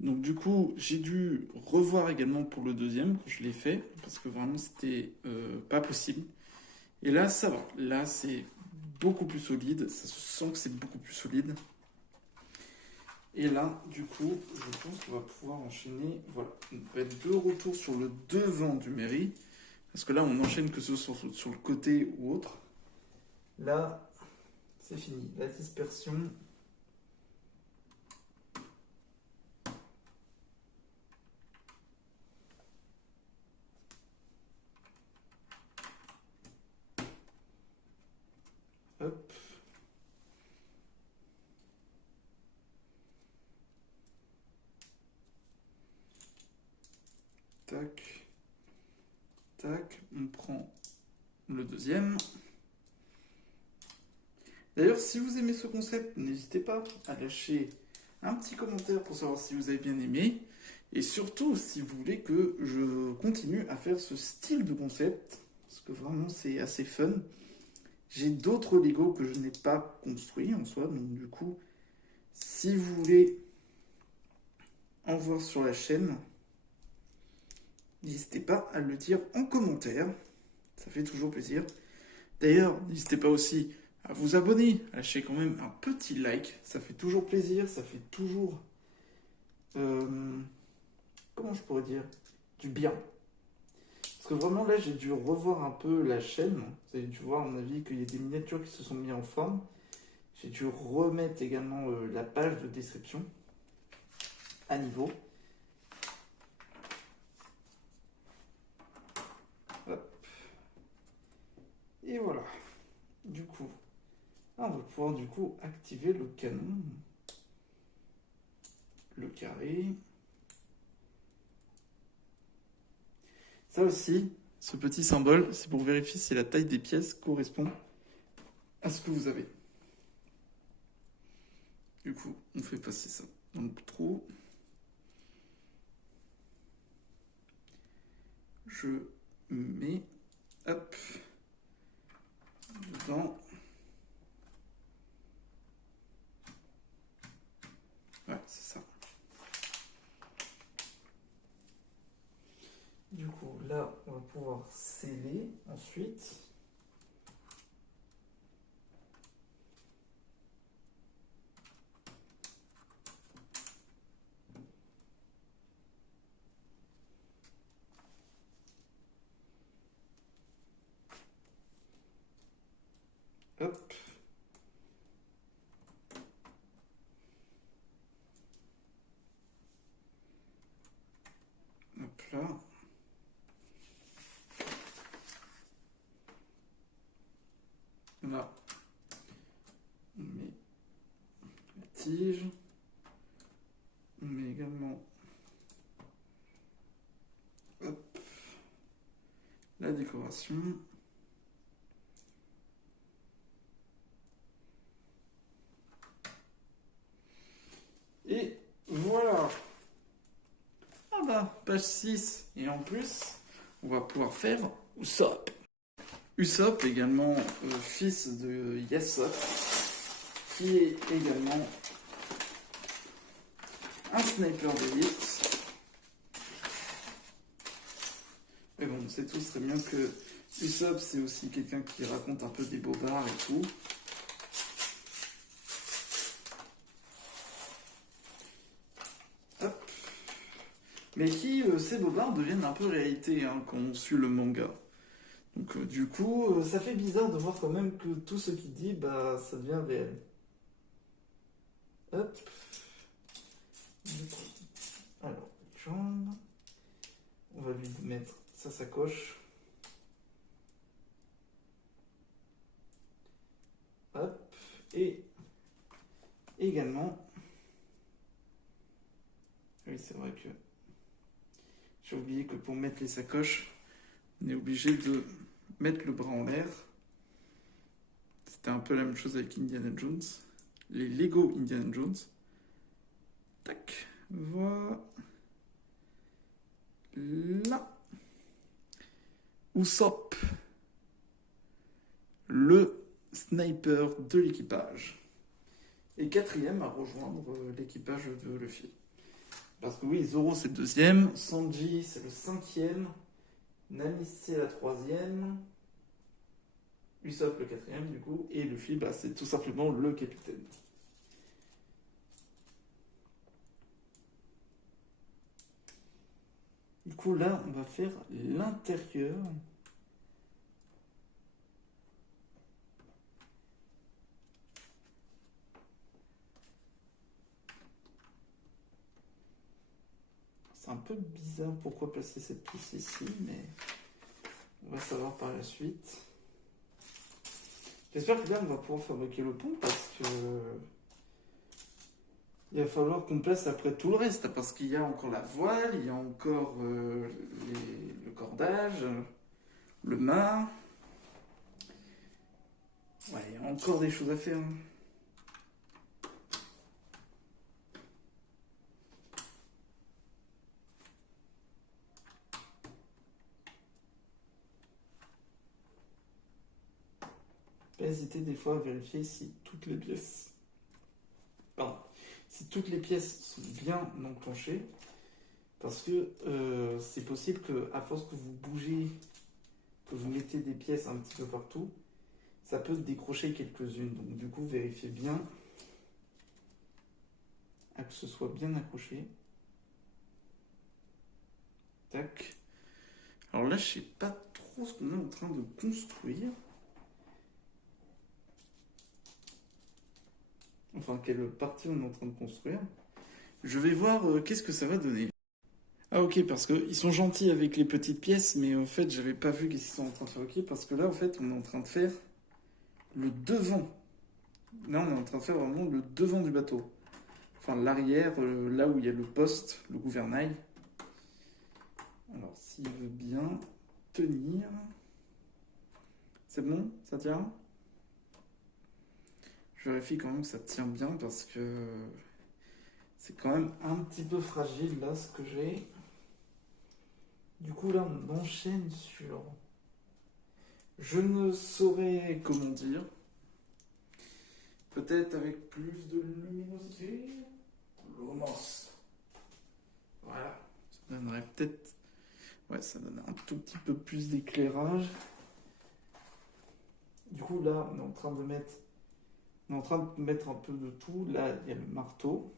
Donc du coup j'ai dû revoir également pour le deuxième quand je l'ai fait parce que vraiment c'était pas possible. Et là ça va, là c'est beaucoup plus solide, ça se sent que c'est beaucoup plus solide. Et là du coup je pense qu'on va pouvoir enchaîner, voilà, on va être de retour sur le devant du mairie. Parce que là, on enchaîne que ce soit sur le côté ou autre. Là, c'est fini. La dispersion. Hop. Tac. Tac. On prend le deuxième. D'ailleurs, si vous aimez ce concept, n'hésitez pas à lâcher un petit commentaire pour savoir si vous avez bien aimé. Et surtout, si vous voulez que je continue à faire ce style de concept. Parce que vraiment, c'est assez fun. J'ai d'autres Lego que je n'ai pas construits en soi. Donc du coup, si vous voulez en voir sur la chaîne, n'hésitez pas à le dire en commentaire. Ça fait toujours plaisir. D'ailleurs, n'hésitez pas aussi à vous abonner, à lâcher quand même un petit like. Ça fait toujours plaisir, ça fait toujours... comment je pourrais dire? Du bien. Parce que vraiment là, j'ai dû revoir un peu la chaîne. Vous avez dû voir, à mon avis, qu'il y a des miniatures qui se sont mis en forme. J'ai dû remettre également la page de description à niveau. Hop. Et voilà. Du coup, là, on va pouvoir du coup activer le canon. Le carré. Ça aussi, ce petit symbole, c'est pour vérifier si la taille des pièces correspond à ce que vous avez. Du coup, on fait passer ça dans le trou. Je mets, hop, dedans. Ouais, c'est ça. Du coup, là, on va pouvoir sceller ensuite. Hop. Hop là. Là, on met la tige. On met également, hop, la décoration. Et voilà. Ah bah, page 6. Et en plus, on va pouvoir faire Usopp. Usopp, également fils de Yasop, qui est également un sniper d'élite. Mais bon, on sait tous très bien que Usopp, c'est aussi quelqu'un qui raconte un peu des bobards et tout. Hop. Mais qui, ces bobards deviennent un peu réalité hein, quand on suit le manga. Donc du coup, ça fait bizarre de voir quand même que tout ce qu'il dit, bah, ça devient réel. Hop. Du coup, alors, jambe. On va lui mettre sa sacoche. Hop. Et également, oui, c'est vrai que j'ai oublié que pour mettre les sacoches, on est obligé de mettre le bras en l'air. C'était un peu la même chose avec Indiana Jones. Les Lego Indiana Jones. Tac. Voilà. Usopp. Le sniper de l'équipage. Et quatrième à rejoindre l'équipage de Luffy. Parce que oui, Zoro c'est le deuxième, Sanji c'est le cinquième, Nami c'est la troisième, Usopp le quatrième du coup, et Luffy bah, c'est tout simplement le capitaine. Du coup là on va faire l'intérieur. C'est un peu bizarre pourquoi placer cette pièce ici, mais on va savoir par la suite. J'espère que là on va pouvoir fabriquer le pont parce que il va falloir qu'on place après tout le reste parce qu'il y a encore la voile, il y a encore le cordage, le mât. Ouais, il y a encore des choses à faire. Pas hésiter des fois à vérifier si toutes les pièces, pardon, si toutes les pièces sont bien enclenchées, parce que c'est possible que à force que vous bougez, que vous mettez des pièces un petit peu partout, ça peut décrocher quelques-unes. Donc du coup, vérifiez bien à que ce soit bien accroché. Tac. Alors là, je sais pas trop ce qu'on est en train de construire. Enfin, quelle partie on est en train de construire. Je vais voir qu'est-ce que ça va donner. Ah ok, parce qu'ils sont gentils avec les petites pièces, mais en fait, j'avais pas vu qu'est-ce qu'ils sont en train de faire. Ok, parce que là, en fait, on est en train de faire le devant. Là, on est en train de faire vraiment le devant du bateau. Enfin, l'arrière, là où il y a le poste, le gouvernail. Alors, s'il veut bien tenir... C'est bon? Ça tient? Je vérifie quand même que ça tient bien parce que c'est quand même un petit peu fragile là ce que j'ai. Du coup là on enchaîne sur... Je ne saurais comment dire. Peut-être avec plus de luminosité. Lumos. Voilà. Ça donnerait peut-être... Ouais, ça donne un tout petit peu plus d'éclairage. Du coup là on est en train de mettre... On est en train de mettre un peu de tout. Là il y a le marteau.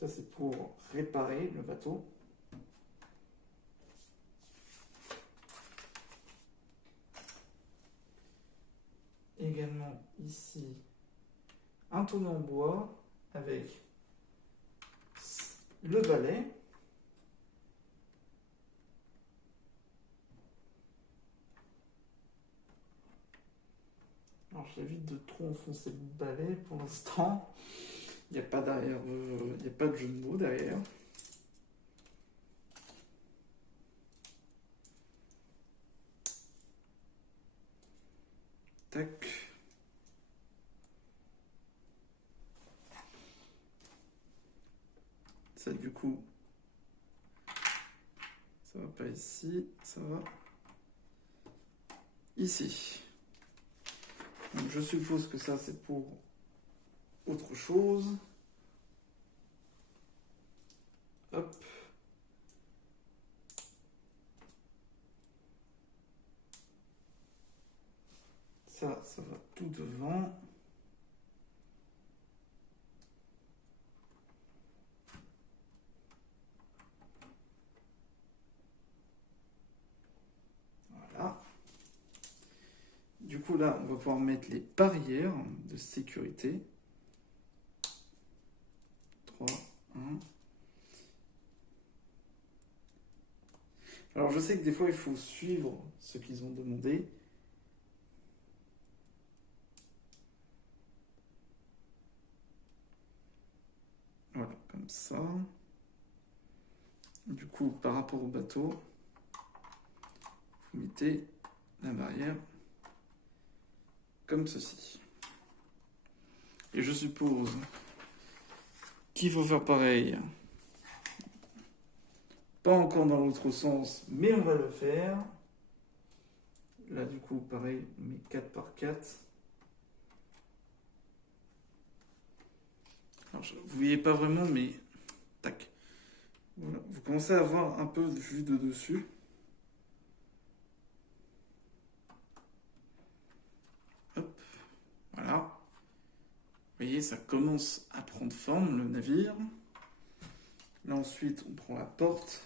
Ça, c'est pour réparer le bateau. Également ici, un tonneau en bois avec le balai. Alors, j'évite de trop enfoncer le balai pour l'instant. Il n'y a pas derrière, il n'y a pas de jeu de mots derrière. Tac. Ça, du coup, ça va pas ici, ça va ici. Donc, je suppose que ça, c'est pour autre chose. Hop. Ça va tout devant. Voilà. Du coup, là, on va pouvoir mettre les barrières de sécurité. 3, 1. Alors, je sais que des fois, il faut suivre ce qu'ils ont demandé. Voilà, comme ça. Du coup, par rapport au bateau, vous mettez la barrière comme ceci. Et je suppose qu'il faut faire pareil. Pas encore dans l'autre sens, mais on va le faire. Là, du coup, pareil, on met 4 par 4. Alors, vous voyez pas vraiment, mais tac. Voilà. Vous commencez à avoir un peu de vue de dessus. Hop, voilà. Vous voyez, ça commence à prendre forme, le navire. Là, ensuite, on prend la porte.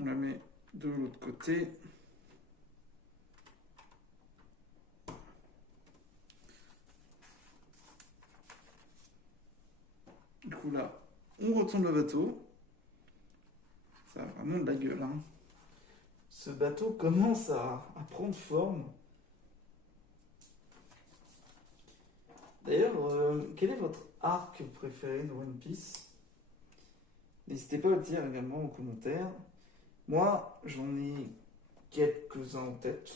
On la met de l'autre côté. Du coup, là, on retourne le bateau. Ça a vraiment de la gueule, hein. Ce bateau commence à prendre forme. D'ailleurs, quel est votre arc préféré de One Piece? N'hésitez pas à le dire également en commentaire. Moi, j'en ai quelques-uns en tête.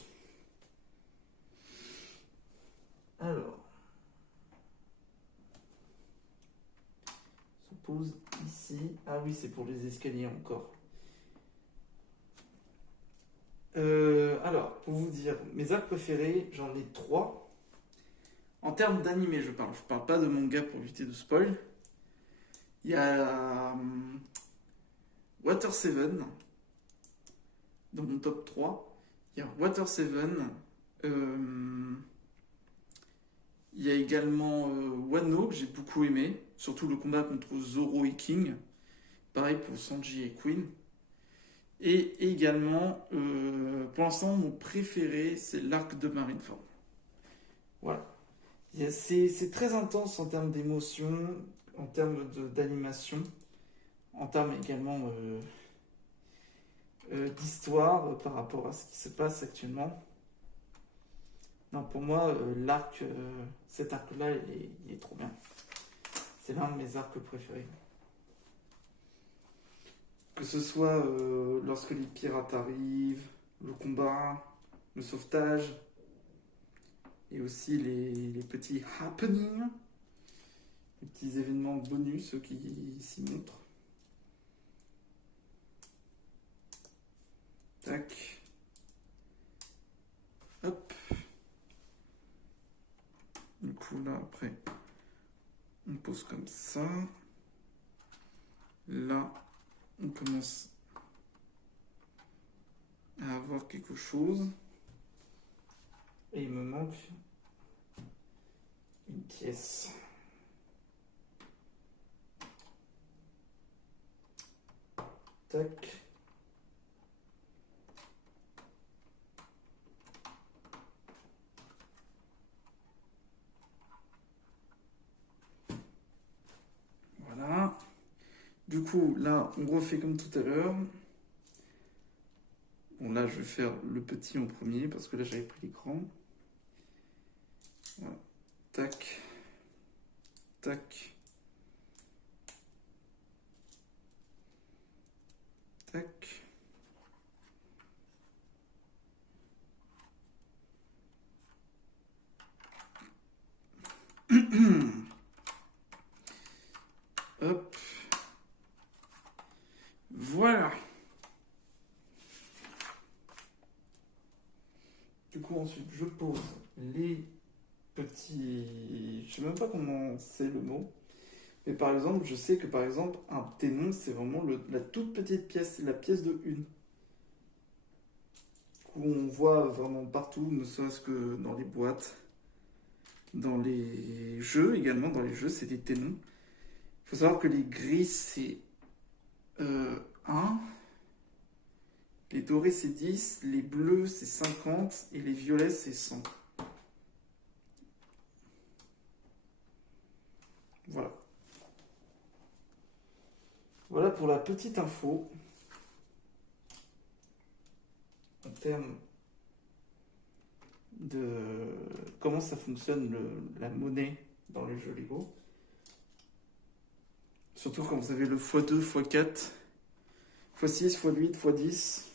Alors, on se pose ici. Ah oui, c'est pour les escaliers encore. Alors, pour vous dire, mes arcs préférés, j'en ai 3. En termes d'animé, je parle pas de manga pour éviter de spoil. Il y a Water 7 dans mon top 3. Il y a Water 7. Il y a également Wano que j'ai beaucoup aimé, surtout le combat contre Zoro et King. Pareil pour Sanji et Queen. Et également, pour l'instant, mon préféré, c'est l'arc de Marineford. Voilà. C'est très intense en termes d'émotion, en termes d'animation, en termes également d'histoire par rapport à ce qui se passe actuellement. Non, pour moi, cet arc-là, il est trop bien. C'est l'un de mes arcs préférés. Que ce soit lorsque les pirates arrivent, le combat, le sauvetage, et aussi les petits happenings, les petits événements bonus qui s'y montrent. Tac. Hop. Du coup, là, après, on pose comme ça. Là, on commence à avoir quelque chose. Et il me manque une pièce. Tac. Voilà. Du coup, là, on refait comme tout à l'heure. Bon, là, je vais faire le petit en premier parce que là, j'avais pris l'écran. Voilà. Tac. Tac. Tac. Hop. Voilà. Du coup, ensuite, je pose les petits... Je sais même pas comment c'est le mot. Mais par exemple, je sais que par exemple, un ténon, c'est vraiment la toute petite pièce, c'est la pièce de une. Où on voit vraiment partout, ne serait-ce que dans les boîtes, dans les jeux également, dans les jeux, c'est des ténons. Il faut savoir que les gris, c'est 1, les dorés, c'est 10, les bleus, c'est 50, et les violets, c'est 100. Voilà. Voilà pour la petite info. En termes de comment ça fonctionne la monnaie dans les jeux Lego. Surtout quand vous avez le x2, x4, x6, x8, x10.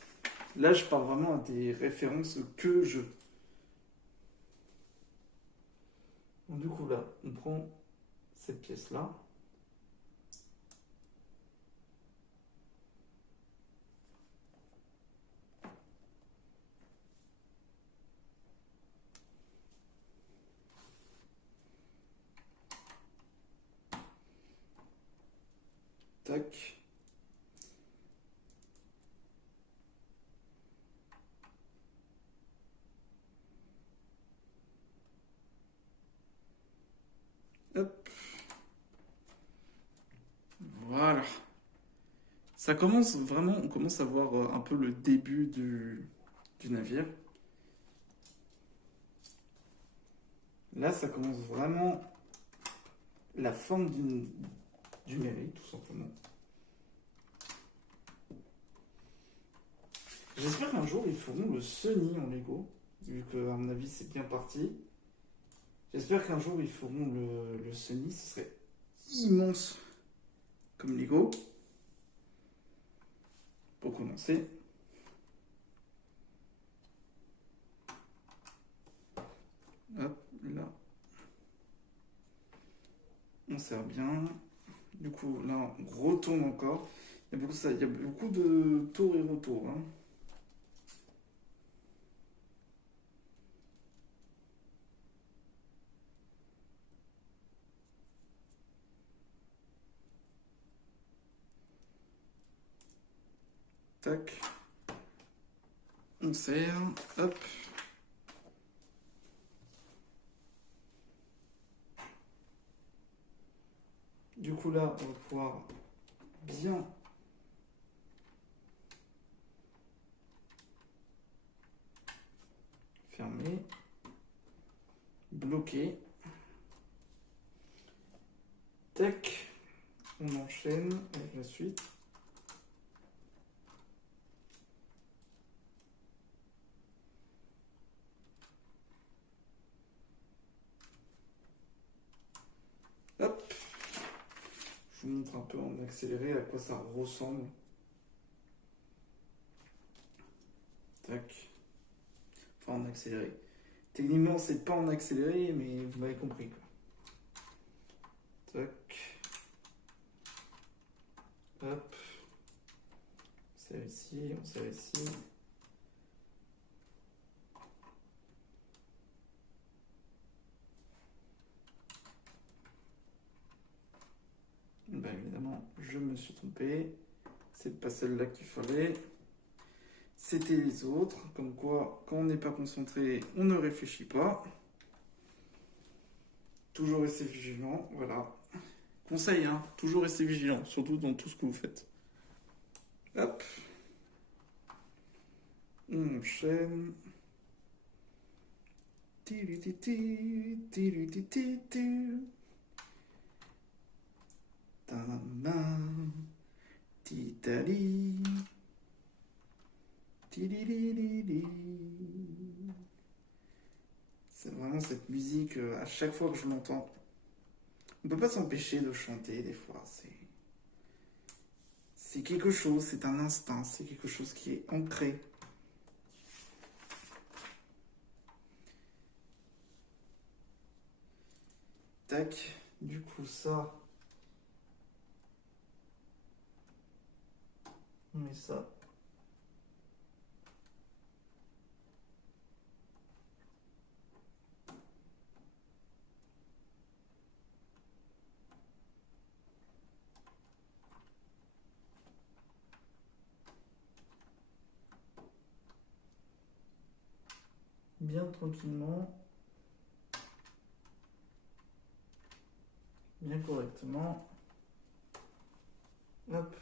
Là, je parle vraiment à des références que jeux. Donc, du coup, là, on prend cette pièce-là. Tac. Hop. Voilà. Ça commence vraiment, on commence à voir un peu le début du navire. Là, ça commence vraiment la forme du mérite, tout simplement. J'espère qu'un jour, ils feront le Sunny en Lego, vu qu'à mon avis, c'est bien parti. J'espère qu'un jour, ils feront le Sunny, ce serait immense comme Lego. Pour commencer. Hop, là. On sert bien. Du coup, là, on retourne encore. Il y a beaucoup de tours et retours. Hein. tac. On serre, hop. Du coup là, on va pouvoir bien fermer, bloquer. Tac, on enchaîne avec la suite. Hop, je vous montre un peu en accéléré à quoi ça ressemble. Tac, enfin en accéléré. Techniquement, c'est pas en accéléré, mais vous m'avez compris quoi. Tac. Hop. On serre ici, on serre ici. Ben évidemment, je me suis trompé. C'est pas celle-là qu'il fallait. C'était les autres. Comme quoi, quand on n'est pas concentré, on ne réfléchit pas. Toujours rester vigilant, voilà. Conseil, hein, toujours rester vigilant, surtout dans tout ce que vous faites. Hop. On enchaîne. Titali. C'est vraiment cette musique, à chaque fois que je l'entends, on peut pas s'empêcher de chanter des fois. C'est quelque chose, c'est un instinct, c'est quelque chose qui est ancré. Tac, du coup ça, on met ça. Bien tranquillement, bien correctement. Hop,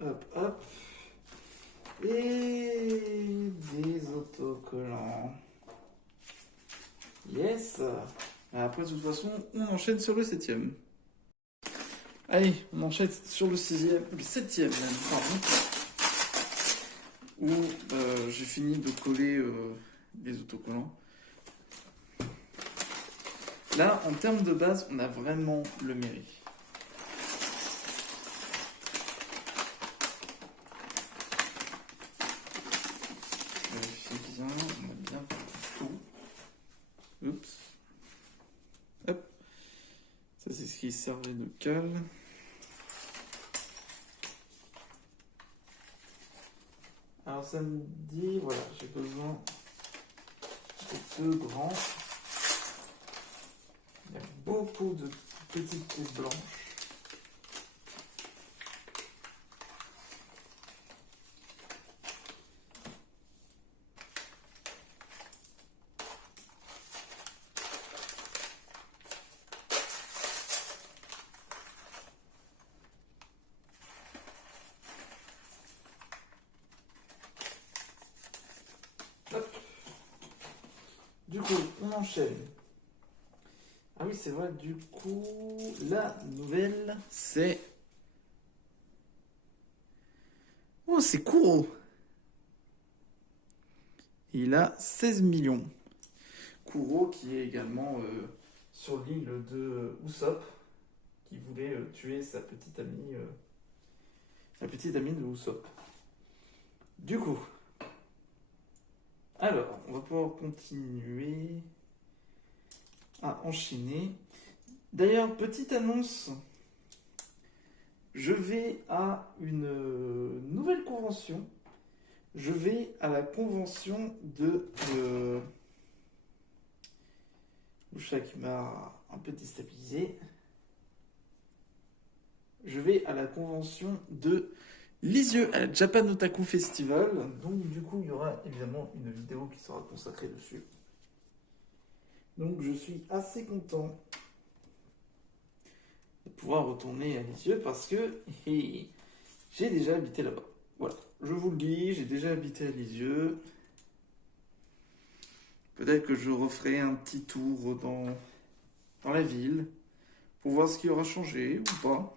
hop, hop. Et des autocollants. Yes. Après, de toute façon, on enchaîne sur le 7e. Allez, on enchaîne sur le 6e, le 7e même, pardon. Où j'ai fini de coller les autocollants. Là, en termes de base, on a vraiment le mérite. Vérifie bien, on a bien tout. Oups. Hop. Ça, c'est ce qui servait de cale. Alors, ça me dit, voilà, j'ai besoin de 2 grands. Il y a beaucoup de petites pièces blanches. Hop. Du coup, on enchaîne. Ah oui, c'est vrai, du coup, la nouvelle, c'est... Oh, c'est Kuro. Il a 16 millions. Kuro qui est également sur l'île de Usopp, qui voulait tuer sa petite amie de Usopp. Du coup, alors, on va pouvoir continuer à enchaîner. D'ailleurs, petite annonce, je vais à une nouvelle convention. Je vais à la convention de... Boucha qui m'a un peu déstabilisé. Je vais à la convention de Lisieux à la Japan Otaku Festival. Donc du coup, il y aura évidemment une vidéo qui sera consacrée dessus. Donc je suis assez content de pouvoir retourner à Lisieux parce que j'ai déjà habité là-bas. Voilà, je vous le dis, j'ai déjà habité à Lisieux. Peut-être que je referai un petit tour dans la ville pour voir ce qui aura changé ou pas.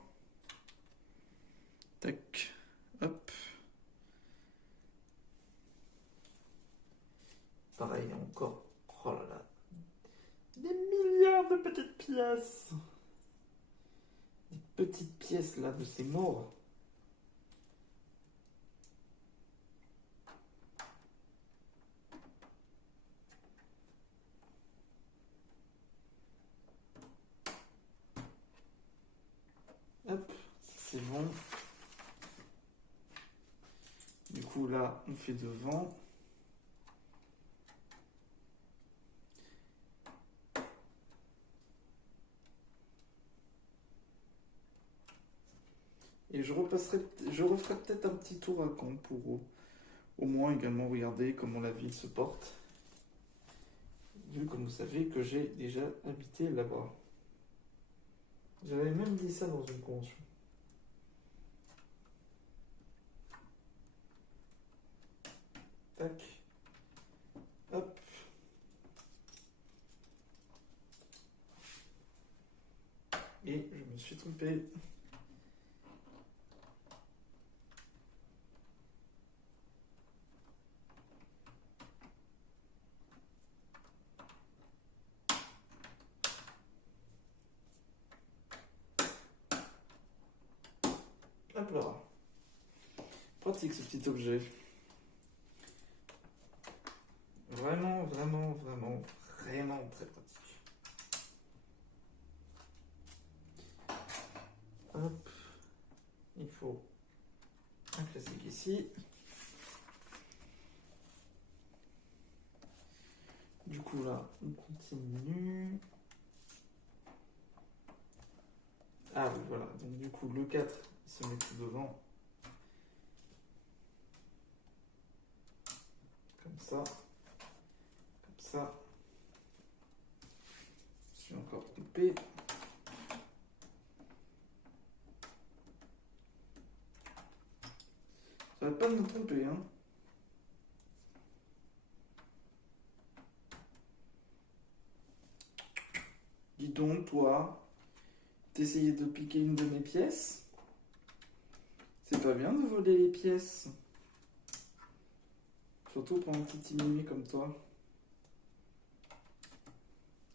Tac, hop. Pareil, encore. Oh là là. Des milliards de petites pièces. Des petites pièces là de ces morts. Hop, c'est bon. Du coup là, on fait devant. Et je referai peut-être un petit tour à Caen pour au moins également regarder comment la ville se porte. Vu comme vous savez que j'ai déjà habité là-bas. J'avais même dit ça dans une convention. Tac. Hop. Et je me suis trompé. Hop là. Pratique ce petit objet. Vraiment, vraiment, vraiment, vraiment très pratique. Hop. Il faut un classique ici. Du coup là, on continue. Ah oui, voilà. Donc du coup, le 4 il se met tout devant. Comme ça. Comme ça. Je suis encore coupé. Ça va pas me tromper, hein. Dis donc, toi, t'essayais de piquer une de mes pièces? C'est pas bien de voler les pièces. Surtout pour un petit mimi comme toi.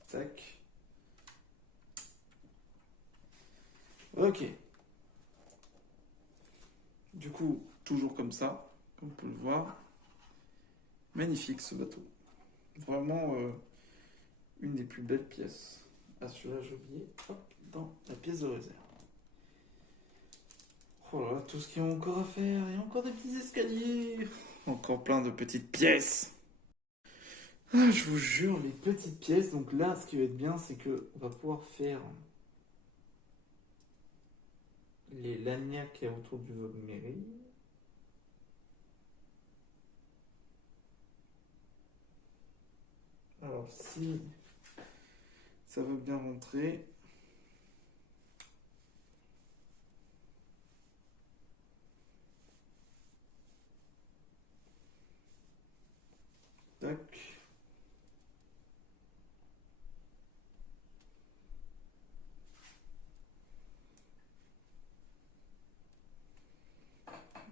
Tac. Ok. Du coup, toujours comme ça, comme on peut le voir. Magnifique ce bateau. Vraiment une des plus belles pièces. Ah, celui-là, j'ai oublié. Hop, dans la pièce de réserve. Oh là là, tout ce qu'il y a encore à faire. Il y a encore des petits escaliers. Encore plein de petites pièces. Ah, je vous jure, les petites pièces. Donc là, ce qui va être bien, c'est que on va pouvoir faire les lanières qu'il y a autour du Vogue-Mairie. Alors, si ça veut bien rentrer. Tac.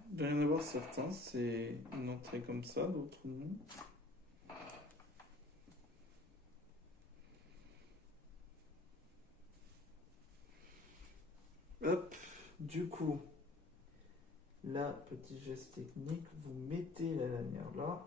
Il doit y en avoir certains, c'est une entrée comme ça, d'autres non. Hop, du coup, là, petit geste technique, vous mettez la lanière là.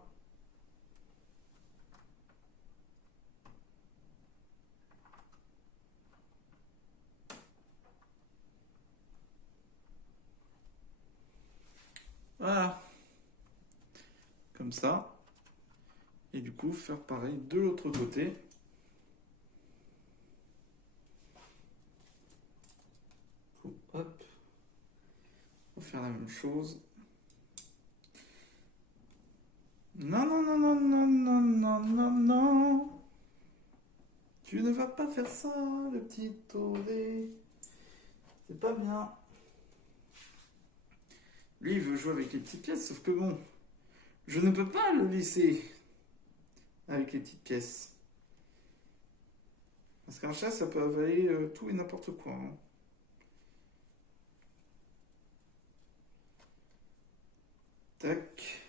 Voilà, comme ça. Et du coup, faire pareil de l'autre côté. Hop, on va faire la même chose. Non, non, non, non, non, non, non, non, non. Tu ne vas pas faire ça, le petit Toré. C'est pas bien. Lui, il veut jouer avec les petites pièces, sauf que bon, je ne peux pas le laisser avec les petites pièces. Parce qu'un chat, ça peut avaler tout et n'importe quoi, hein. Tac.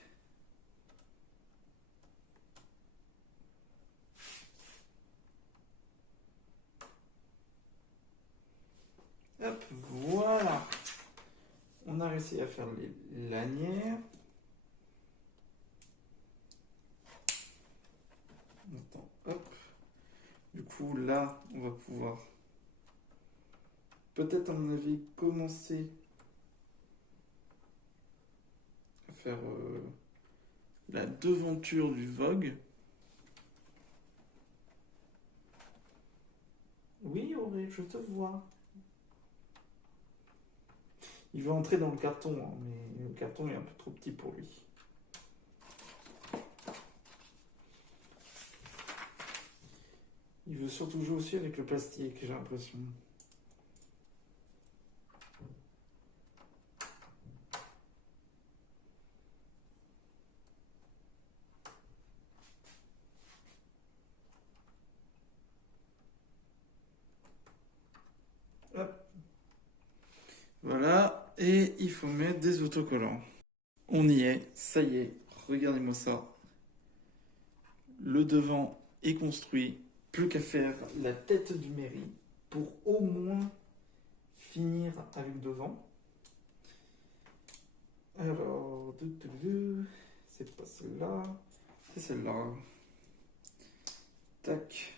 Hop, voilà. On a réussi à faire les lanières. Attends, hop. Du coup, là, on va pouvoir peut-être, à mon avis, commencer à faire la devanture du Vogue. Oui, Auré, je te vois. Il veut entrer dans le carton, hein, mais le carton est un peu trop petit pour lui. Il veut surtout jouer aussi avec le plastique, j'ai l'impression. Hop. Voilà, et il faut mettre des autocollants. On y est, ça y est, regardez-moi ça. Le devant est construit, plus qu'à faire la tête du mairie pour au moins finir avec devant. Alors, c'est pas celle-là, c'est celle-là. Tac.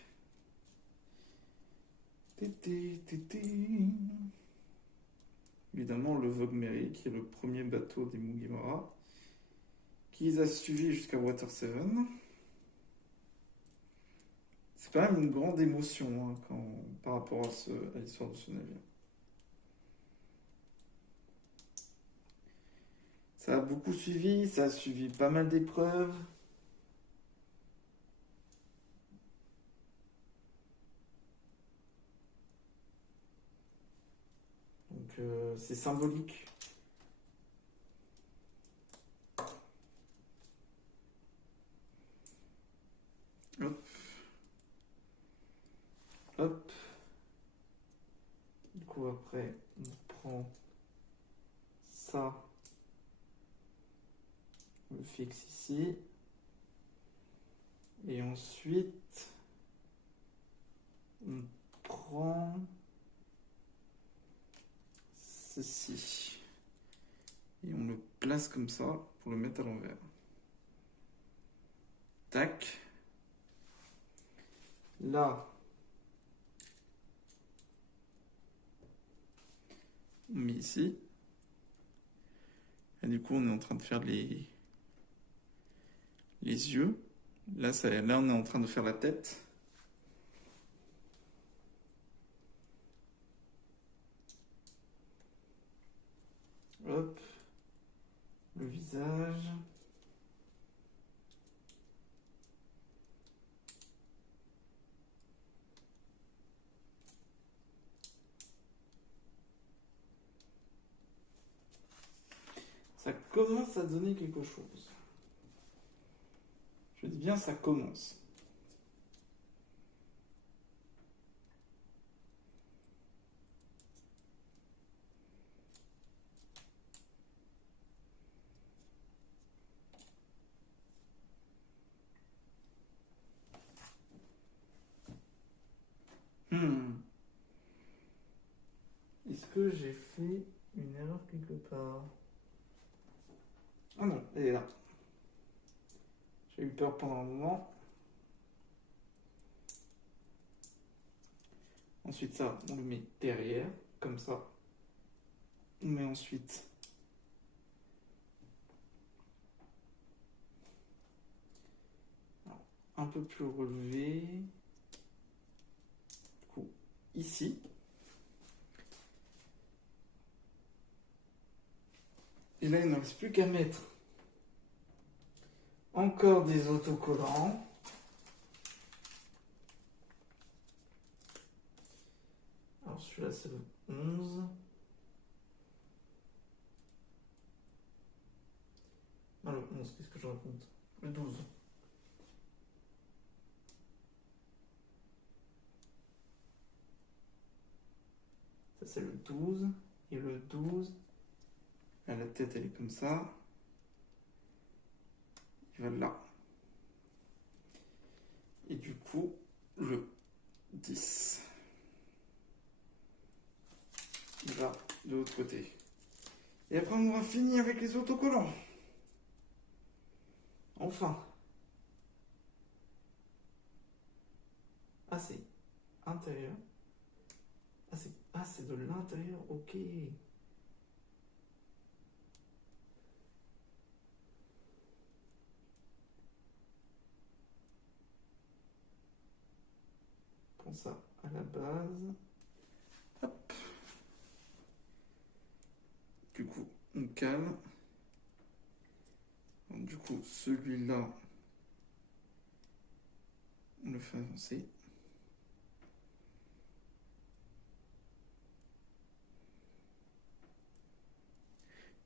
Évidemment, le Vogue Mary, qui est le premier bateau des Mugiwara, qui les a suivis jusqu'à Water 7. C'est quand même une grande émotion, hein, par rapport à l'histoire de ce navire. Ça a beaucoup suivi, ça a suivi pas mal d'épreuves. Donc c'est symbolique. Hop. Hop. Du coup après on prend ça, on le fixe ici. Et ensuite on prend ceci. Et on le place comme ça pour le mettre à l'envers. Tac. Là, on met ici. Et du coup, on est en train de faire les yeux. Là, on est en train de faire la tête. Hop. Le visage. Ça commence à donner quelque chose. Je dis bien, ça commence. Est-ce que j'ai fait une erreur quelque part? Ah non, elle est là. J'ai eu peur pendant un moment. Ensuite, ça, on le met derrière, comme ça. On met ensuite un peu plus relevé. Du coup, ici. Et là, il ne reste plus qu'à mettre Encore des autocollants. Alors celui-là c'est le 11. Non, le 11, qu'est-ce que je raconte? Le 12. Ça c'est le 12. Et le 12, à la tête elle est comme ça. Il va là. Et du coup, le 10. Il va de l'autre côté. Et après on aura fini avec les autocollants. Enfin. Ah c'est intérieur. Ah c'est de l'intérieur, ok. Prends ça à la base. Hop. Du coup, on cale. Donc, du coup, celui-là, on le fait avancer.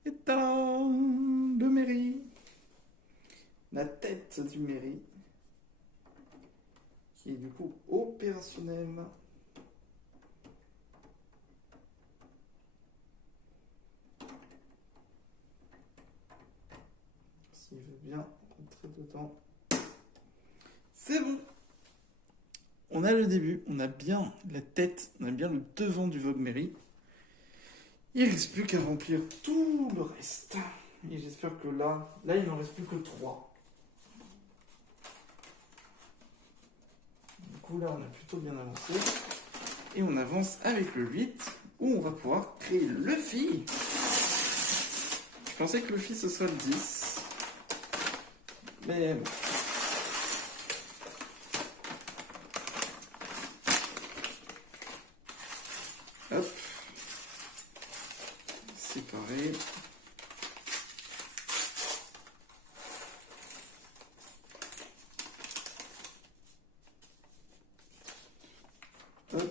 Et tadam, le mairie. La tête du mairie. Qui est du coup opérationnelle. Si je veux bien rentrer dedans. C'est bon. On a le début, on a bien la tête, on a bien le devant du Vogue Mary. Il ne reste plus qu'à remplir tout le reste. Et j'espère que là, il n'en reste plus que 3. Du coup, là, on a plutôt bien avancé. Et on avance avec le 8, où on va pouvoir créer le Luffy. Je pensais que le Luffy, ce serait le 10. Mais bon. Hop. Séparé. Hop.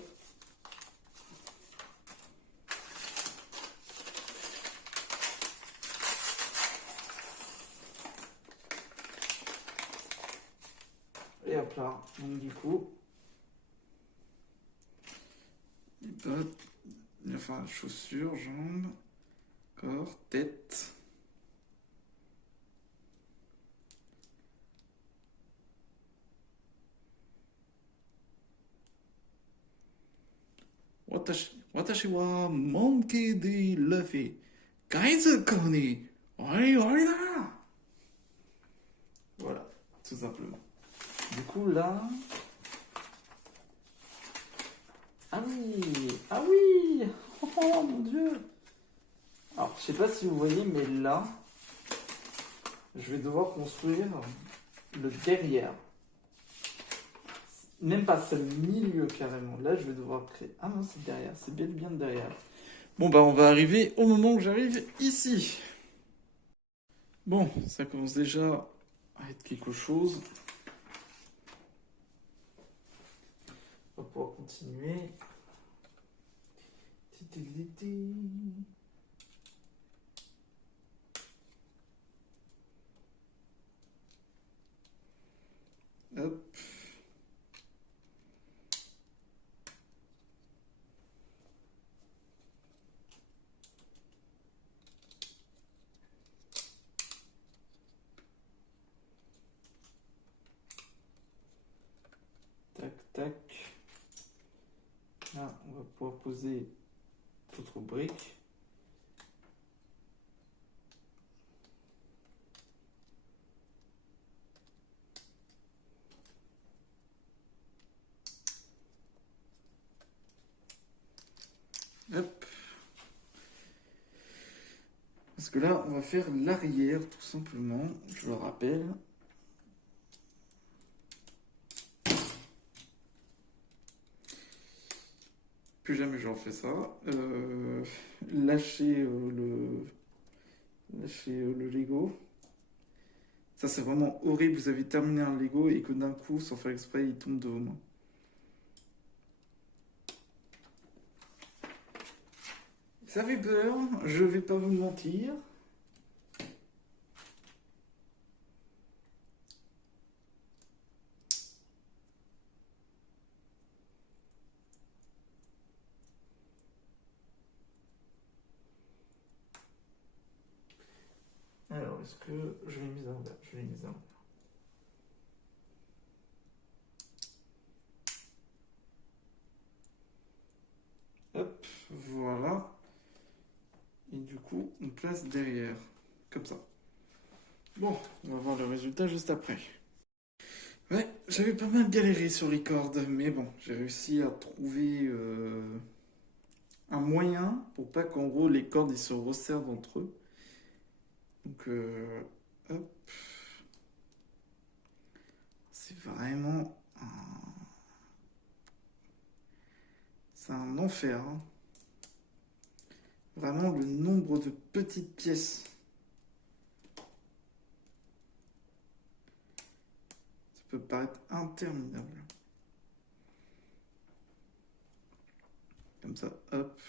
Et hop là. Donc du coup, les bottes, enfin chaussures, jambes, corps, tête. Watashi wa Monkey D. Luffy. Kaizuko ni ori ori da. Voilà, tout simplement. Du coup là. Ah oui, ah oui. Oh mon dieu. Alors je sais pas si vous voyez, mais là, je vais devoir construire le derrière. Même pas, c'est le milieu carrément. Là, je vais devoir créer. Ah non, c'est derrière. C'est bien derrière. Bon, bah, on va arriver au moment où j'arrive ici. Bon, ça commence déjà à être quelque chose. On va pouvoir continuer. Hop. Tac, tac. Là, on va pouvoir poser d'autres briques. Hop. Parce que là, on va faire l'arrière, tout simplement. Je le rappelle. Plus jamais je refais ça. Lâcher le Lego. Ça, c'est vraiment horrible. Vous avez terminé un Lego et que d'un coup, sans faire exprès, il tombe de vos mains. Ça fait peur, je vais pas vous mentir. Alors, est-ce que je l'ai mise à l'envers? Je l'ai mise à l'envers. Hop, voilà. Et du coup, on place derrière. Comme ça. Bon, on va voir le résultat juste après. Ouais, j'avais pas mal galéré sur les cordes, mais bon, j'ai réussi à trouver un moyen pour pas qu'en gros les cordes ils se resserrent entre eux. Donc, hop, c'est vraiment c'est un enfer, hein. Vraiment le nombre de petites pièces. Ça peut paraître interminable. Comme ça, hop,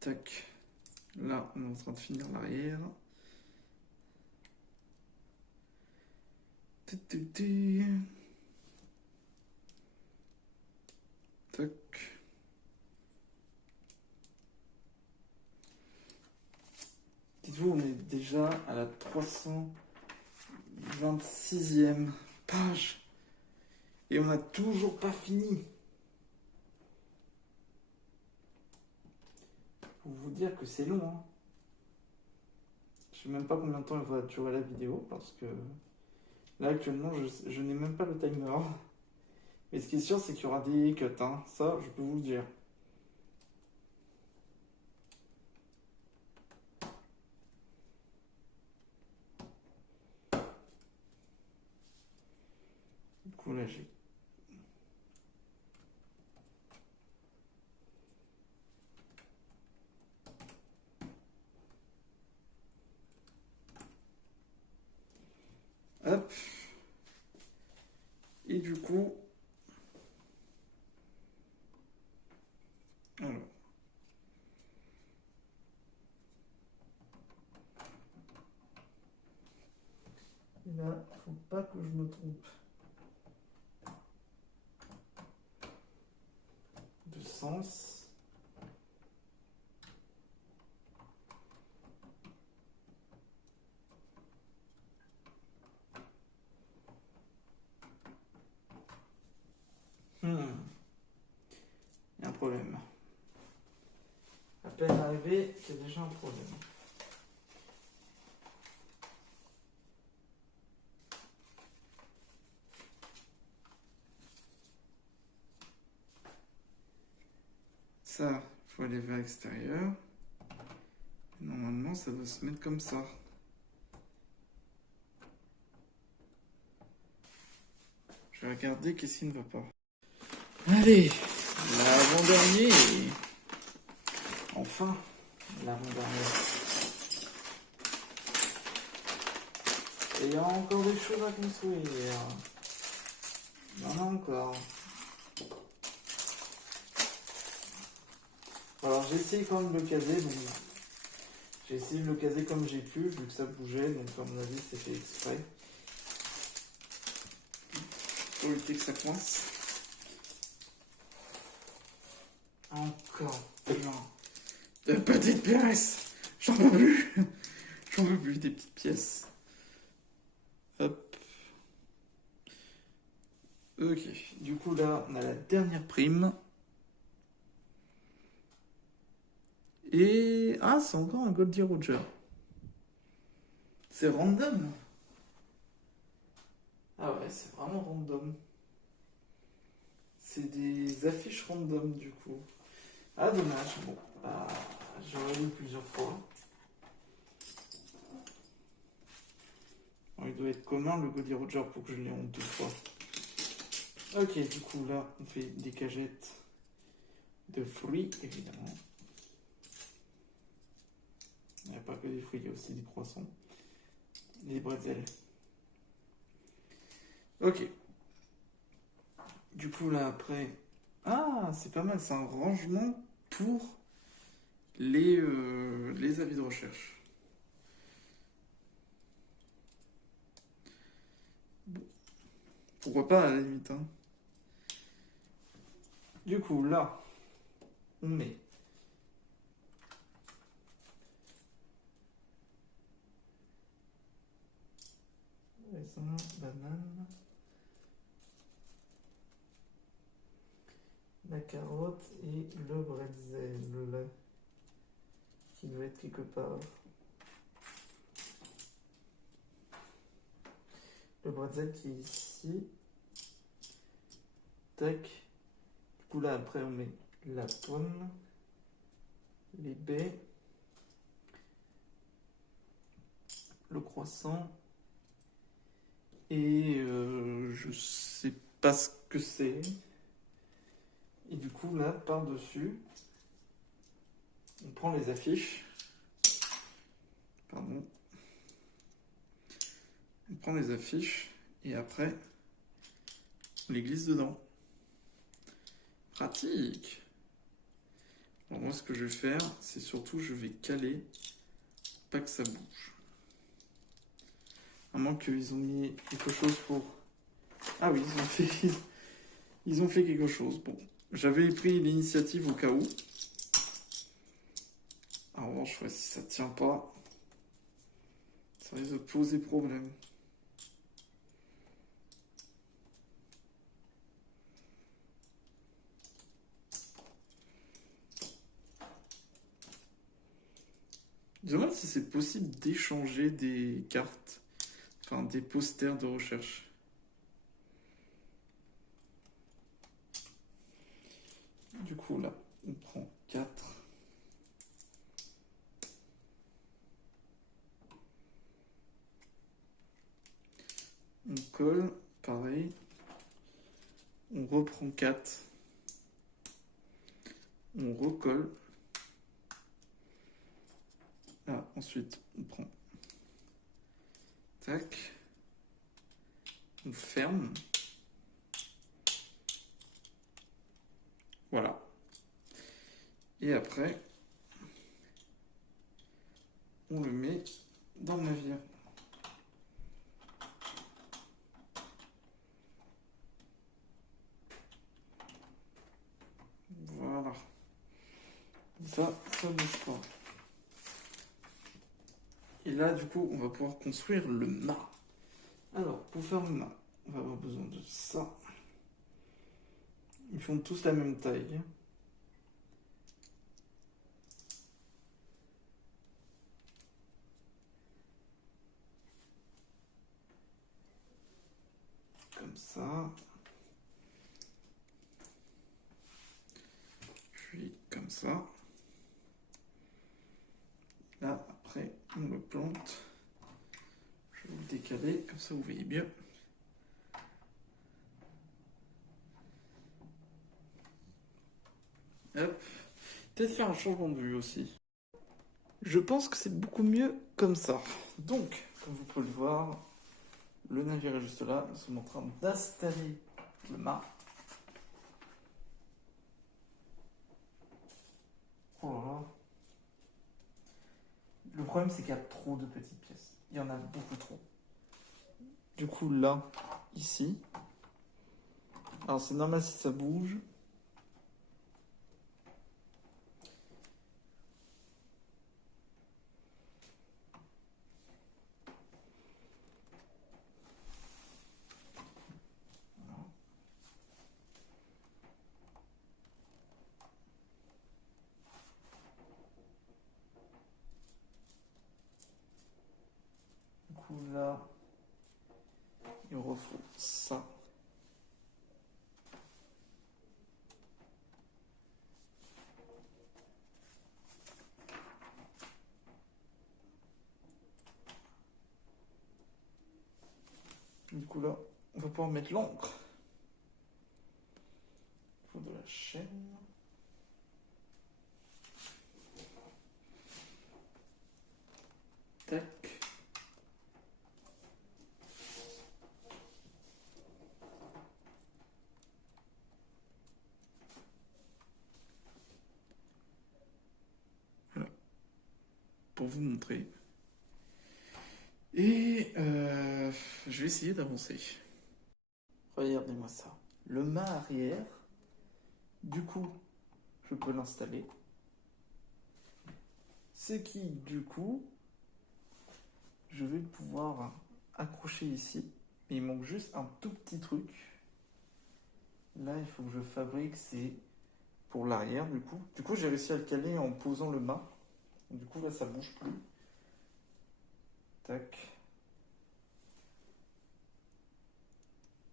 tac. Là, on est en train de finir l'arrière. Tac. Dites-vous, on est déjà à la 326e page. Et on n'a toujours pas fini. Pour vous dire que c'est long, hein. Je sais même pas combien de temps il va durer la vidéo parce que là actuellement je n'ai même pas le timer. Mais ce qui est sûr c'est qu'il y aura des cuts, hein. Ça je peux vous le dire. Du coup là j'ai... Hop. Et du coup... Alors. Et là, faut pas que je me trompe de sens. Il y a un problème. À peine arrivé, c'est déjà un problème. Ça, il faut aller vers l'extérieur. Normalement, ça doit se mettre comme ça. Je vais regarder qu'est-ce qui ne va pas. Allez, l'avant-dernier. Enfin, l'avant-dernier. Et il y a encore des choses à construire. Il y en a encore. Alors j'ai essayé quand même de le caser, donc j'ai essayé de le caser comme j'ai pu, vu que ça bougeait, donc à mon avis c'est fait exprès. Pour éviter que ça coince. Encore plein de petites pièces. J'en peux plus. J'en peux plus des petites pièces. Hop. Ok, du coup là on a la dernière prime. Et... ah, c'est encore un Goldie Roger. C'est random. Ah ouais, c'est vraiment random. C'est des affiches random du coup. Ah dommage, bon, bah, j'aurais lu plusieurs fois. Bon, il doit être commun le Goldie Roger pour que je l'ai en 2 fois. Ok, du coup là, on fait des cagettes de fruits, évidemment. Il n'y a pas que des fruits, il y a aussi des croissants. les bretzels. Ok. Du coup, là, après... Ah, c'est pas mal, c'est un rangement pour les avis de recherche. Bon, pourquoi pas, à la limite, hein. Du coup, là, on met raisin, banane, la carotte et le bretzel qui doit être quelque part. Le bretzel qui est ici. Tac. Du coup là après on met la pomme, les baies, le croissant et je sais pas ce que c'est. Et du coup là par dessus on prend les affiches. Pardon. On prend les affiches et après on les glisse dedans. Pratique. Alors moi ce que je vais faire c'est surtout je vais caler pas que ça bouge. À moins qu'ils ont mis quelque chose pour... Ah oui, ils ont fait quelque chose. Bon, j'avais pris l'initiative au cas où. En revanche, ouais, si ça tient pas, ça risque de poser problème. Je me demande si c'est possible d'échanger des cartes, enfin des posters de recherche. Du coup, là, on prend 4. On colle, pareil. On reprend 4. On recolle. Ah, ensuite, on prend. Tac. On ferme. Voilà. Et après, on le met dans le navire. Voilà. Ça bouge pas. Et là, du coup, on va pouvoir construire le mât. Alors, pour faire le mât, on va avoir besoin de ça. Ils font tous la même taille. Comme ça. Puis comme ça. Là, après, on le plante. Je vais vous le décaler, comme ça vous voyez bien. Hop. Peut-être faire un changement de vue aussi. Je pense que c'est beaucoup mieux comme ça. Donc, comme vous pouvez le voir, le navire est juste là. Nous sommes en train d'installer le mât. Voilà. Le problème, c'est qu'il y a trop de petites pièces. Il y en a beaucoup trop. Du coup, là, ici. Alors, c'est normal si ça bouge. Du coup, là, il refaut ça. Du coup, là, on va pouvoir mettre l'encre. Il faut de la chaîne. Tac. pour vous montrer. Et je vais essayer d'avancer. Regardez-moi ça. Le mât arrière, du coup, je peux l'installer. Ce qui, du coup, je vais pouvoir accrocher ici. Mais il manque juste un tout petit truc. Là, il faut que je fabrique, c'est pour l'arrière, du coup. Du coup, j'ai réussi à le caler en posant le mât. Du coup, là, ça bouge plus. Tac.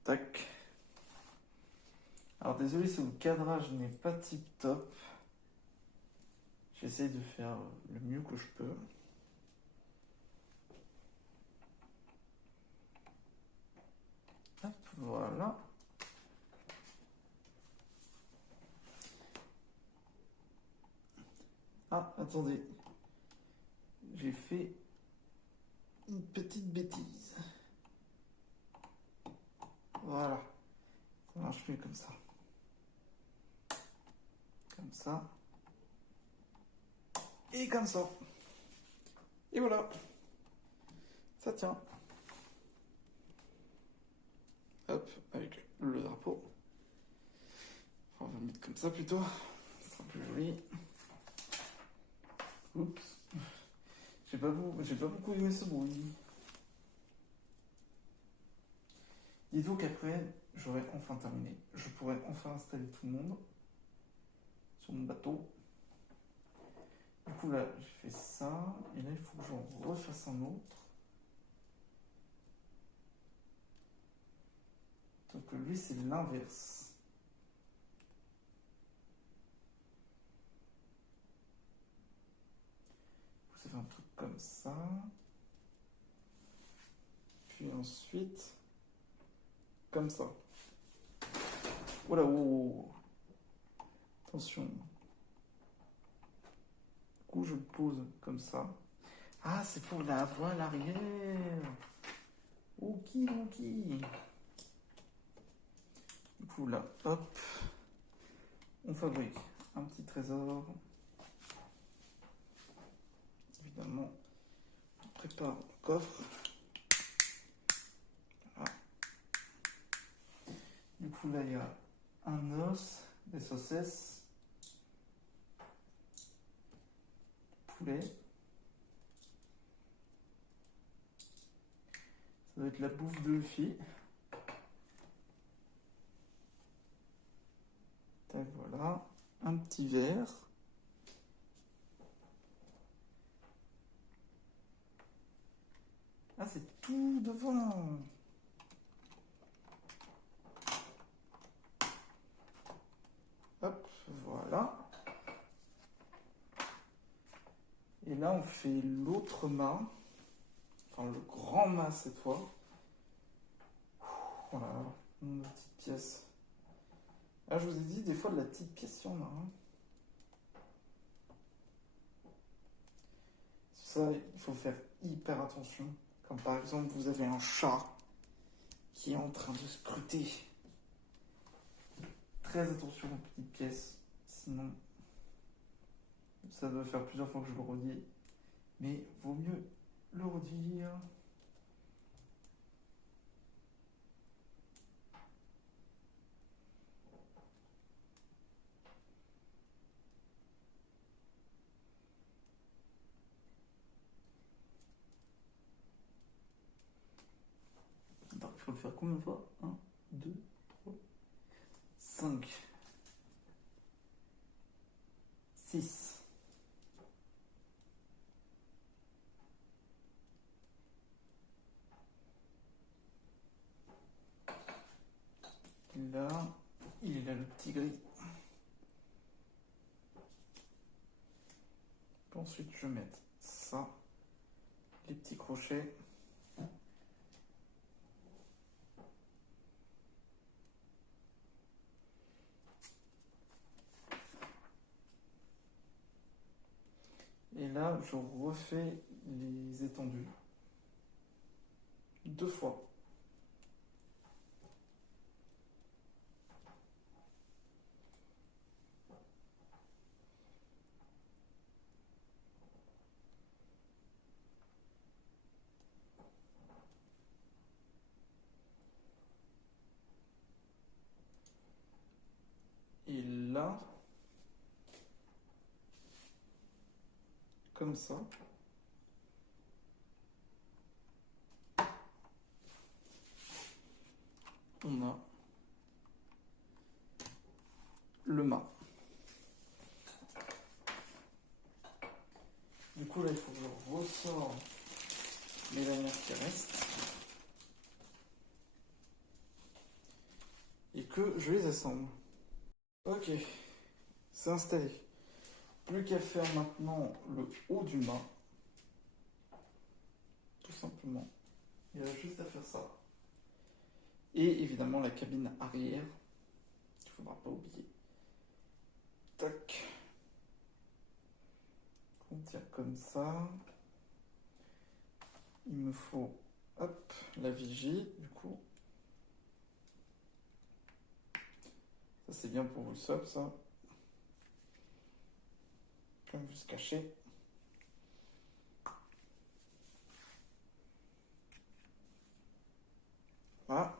Tac. Alors désolé si le cadrage n'est pas tip top. J'essaye de faire le mieux que je peux. Hop, voilà. Ah, attendez. J'ai fait une petite bêtise. Voilà. Ça marche mieux comme ça. Comme ça. Et comme ça. Et voilà. Ça tient. Hop, avec le drapeau. Enfin, on va le mettre comme ça plutôt. Ce sera plus joli. Oups. J'ai pas beaucoup aimé ce bruit. Dis-vous qu'après, j'aurai enfin terminé. Je pourrai enfin installer tout le monde sur mon bateau. Du coup, là, j'ai fait ça. Et là, il faut que j'en refasse un autre. Sauf que lui, c'est l'inverse. Vous avez un truc comme ça. Puis ensuite, comme ça. Voilà, oh. Attention. Du coup, je le pose comme ça. Ah, c'est pour la voile arrière. Ok. Du coup, là, hop. On fabrique un petit trésor. Évidemment, on prépare le coffre. Voilà. Du coup, là, il y a un os, des saucisses, poulet. Ça doit être la bouffe de Luffy. Tac, voilà. Un petit verre. Ah, c'est tout devant. Hop, voilà. Et là, on fait l'autre mât. Enfin, le grand mât cette fois. Voilà, une petite pièce. Ah, je vous ai dit, des fois, de la petite pièce, il y en a. Ça, il faut faire hyper attention. Comme par exemple, vous avez un chat qui est en train de scruter. Très attention aux petites pièces. Sinon, ça doit faire plusieurs fois que je le redis. Mais vaut mieux le redire. Attends, il faut le faire combien de fois 1, 2, 3, 5, 6. Là, il est là le petit gris. Ensuite, je vais mettre ça, les petits crochets. Et là, je refais les étendues 2 fois. comme ça. On a le mât. Du coup, là, il faut que je ressors les lanières qui restent et que je les assemble. Ok, c'est installé. Plus qu'à faire maintenant le haut du mât. Tout simplement. Il y a juste à faire ça. Et évidemment la cabine arrière. Il ne faudra pas oublier. Tac. On tire comme ça. Il me faut, hop, la vigie, du coup. Ça, c'est bien pour vous le sub, ça. Comme vous se cacher. Voilà.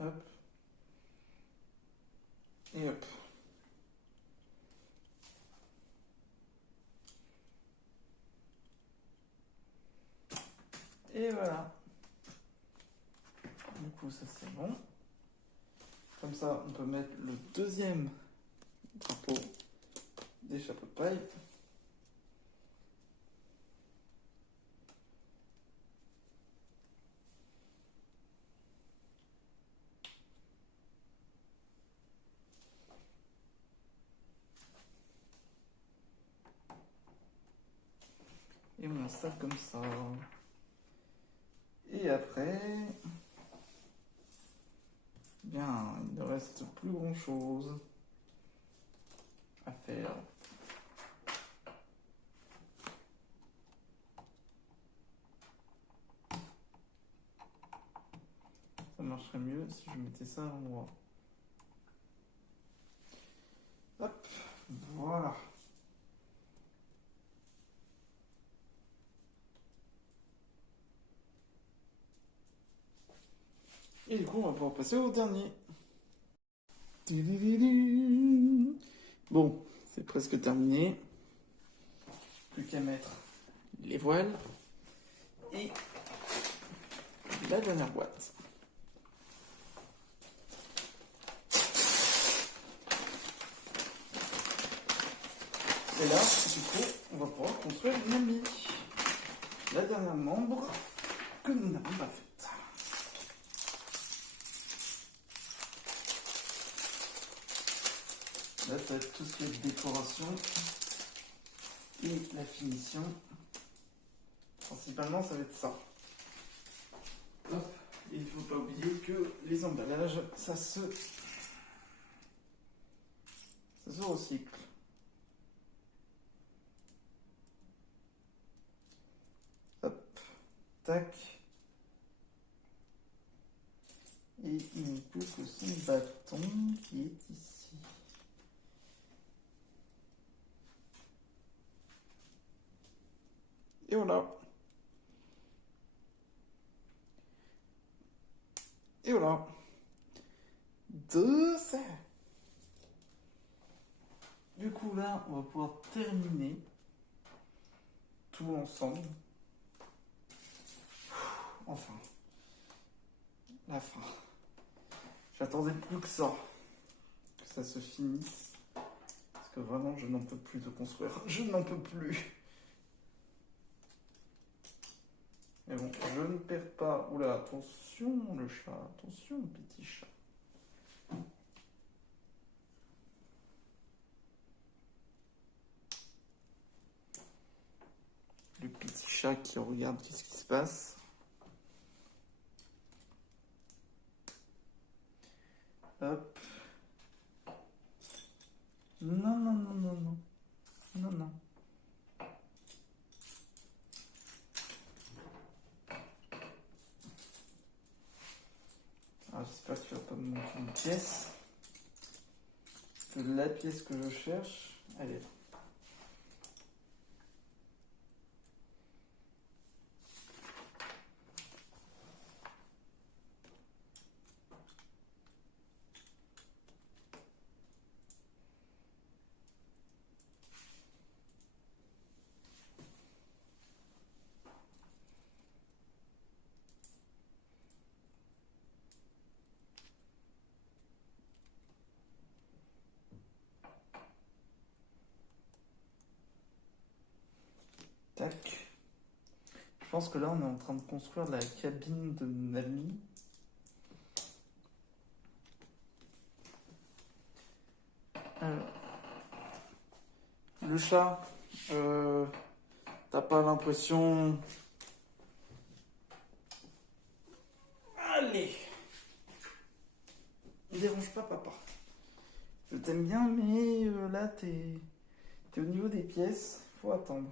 Hop. Et hop. Et voilà. Du coup, ça c'est bon. Comme ça, on peut mettre le deuxième drapeau des chapeaux de paille. Et on installe comme ça. Et après, bien, il ne reste plus grand chose à faire. Ça marcherait mieux si je mettais ça à l'endroit. Hop, voilà. Et du coup, on va pouvoir passer au dernier. Bon, c'est presque terminé. Plus qu'à mettre les voiles et la dernière boîte. Et là, du coup, on va pouvoir construire une amie. La dernière membre que nous n'avons pas faite. Là, ça va être tout ce qui est décoration et la finition. Principalement, ça va être ça. Hop. Et il ne faut pas oublier que les emballages, ça se recycle. Hop. Tac. Et il ne peut que son bâton qui est ici. Et voilà. Et voilà. Deux serres. Du coup là, on va pouvoir terminer tout ensemble. Enfin. La fin. J'attendais plus que ça. Que ça se finisse. Parce que vraiment, je n'en peux plus de construire. Je n'en peux plus. Mais bon, je ne perds pas. Oula, attention le chat. Attention petit chat. Le petit chat qui regarde ce qui se passe. Hop. Non, non, non, non, non. Non, non. J'espère qu'il ne va pas me manquer une pièce. Que la pièce que je cherche, elle est là. Tac. Je pense que là, on est en train de construire la cabine de Nami. Alors, le chat, t'as pas l'impression... Allez! Ne dérange pas, papa. Je t'aime bien, mais là, t'es au niveau des pièces. Faut attendre.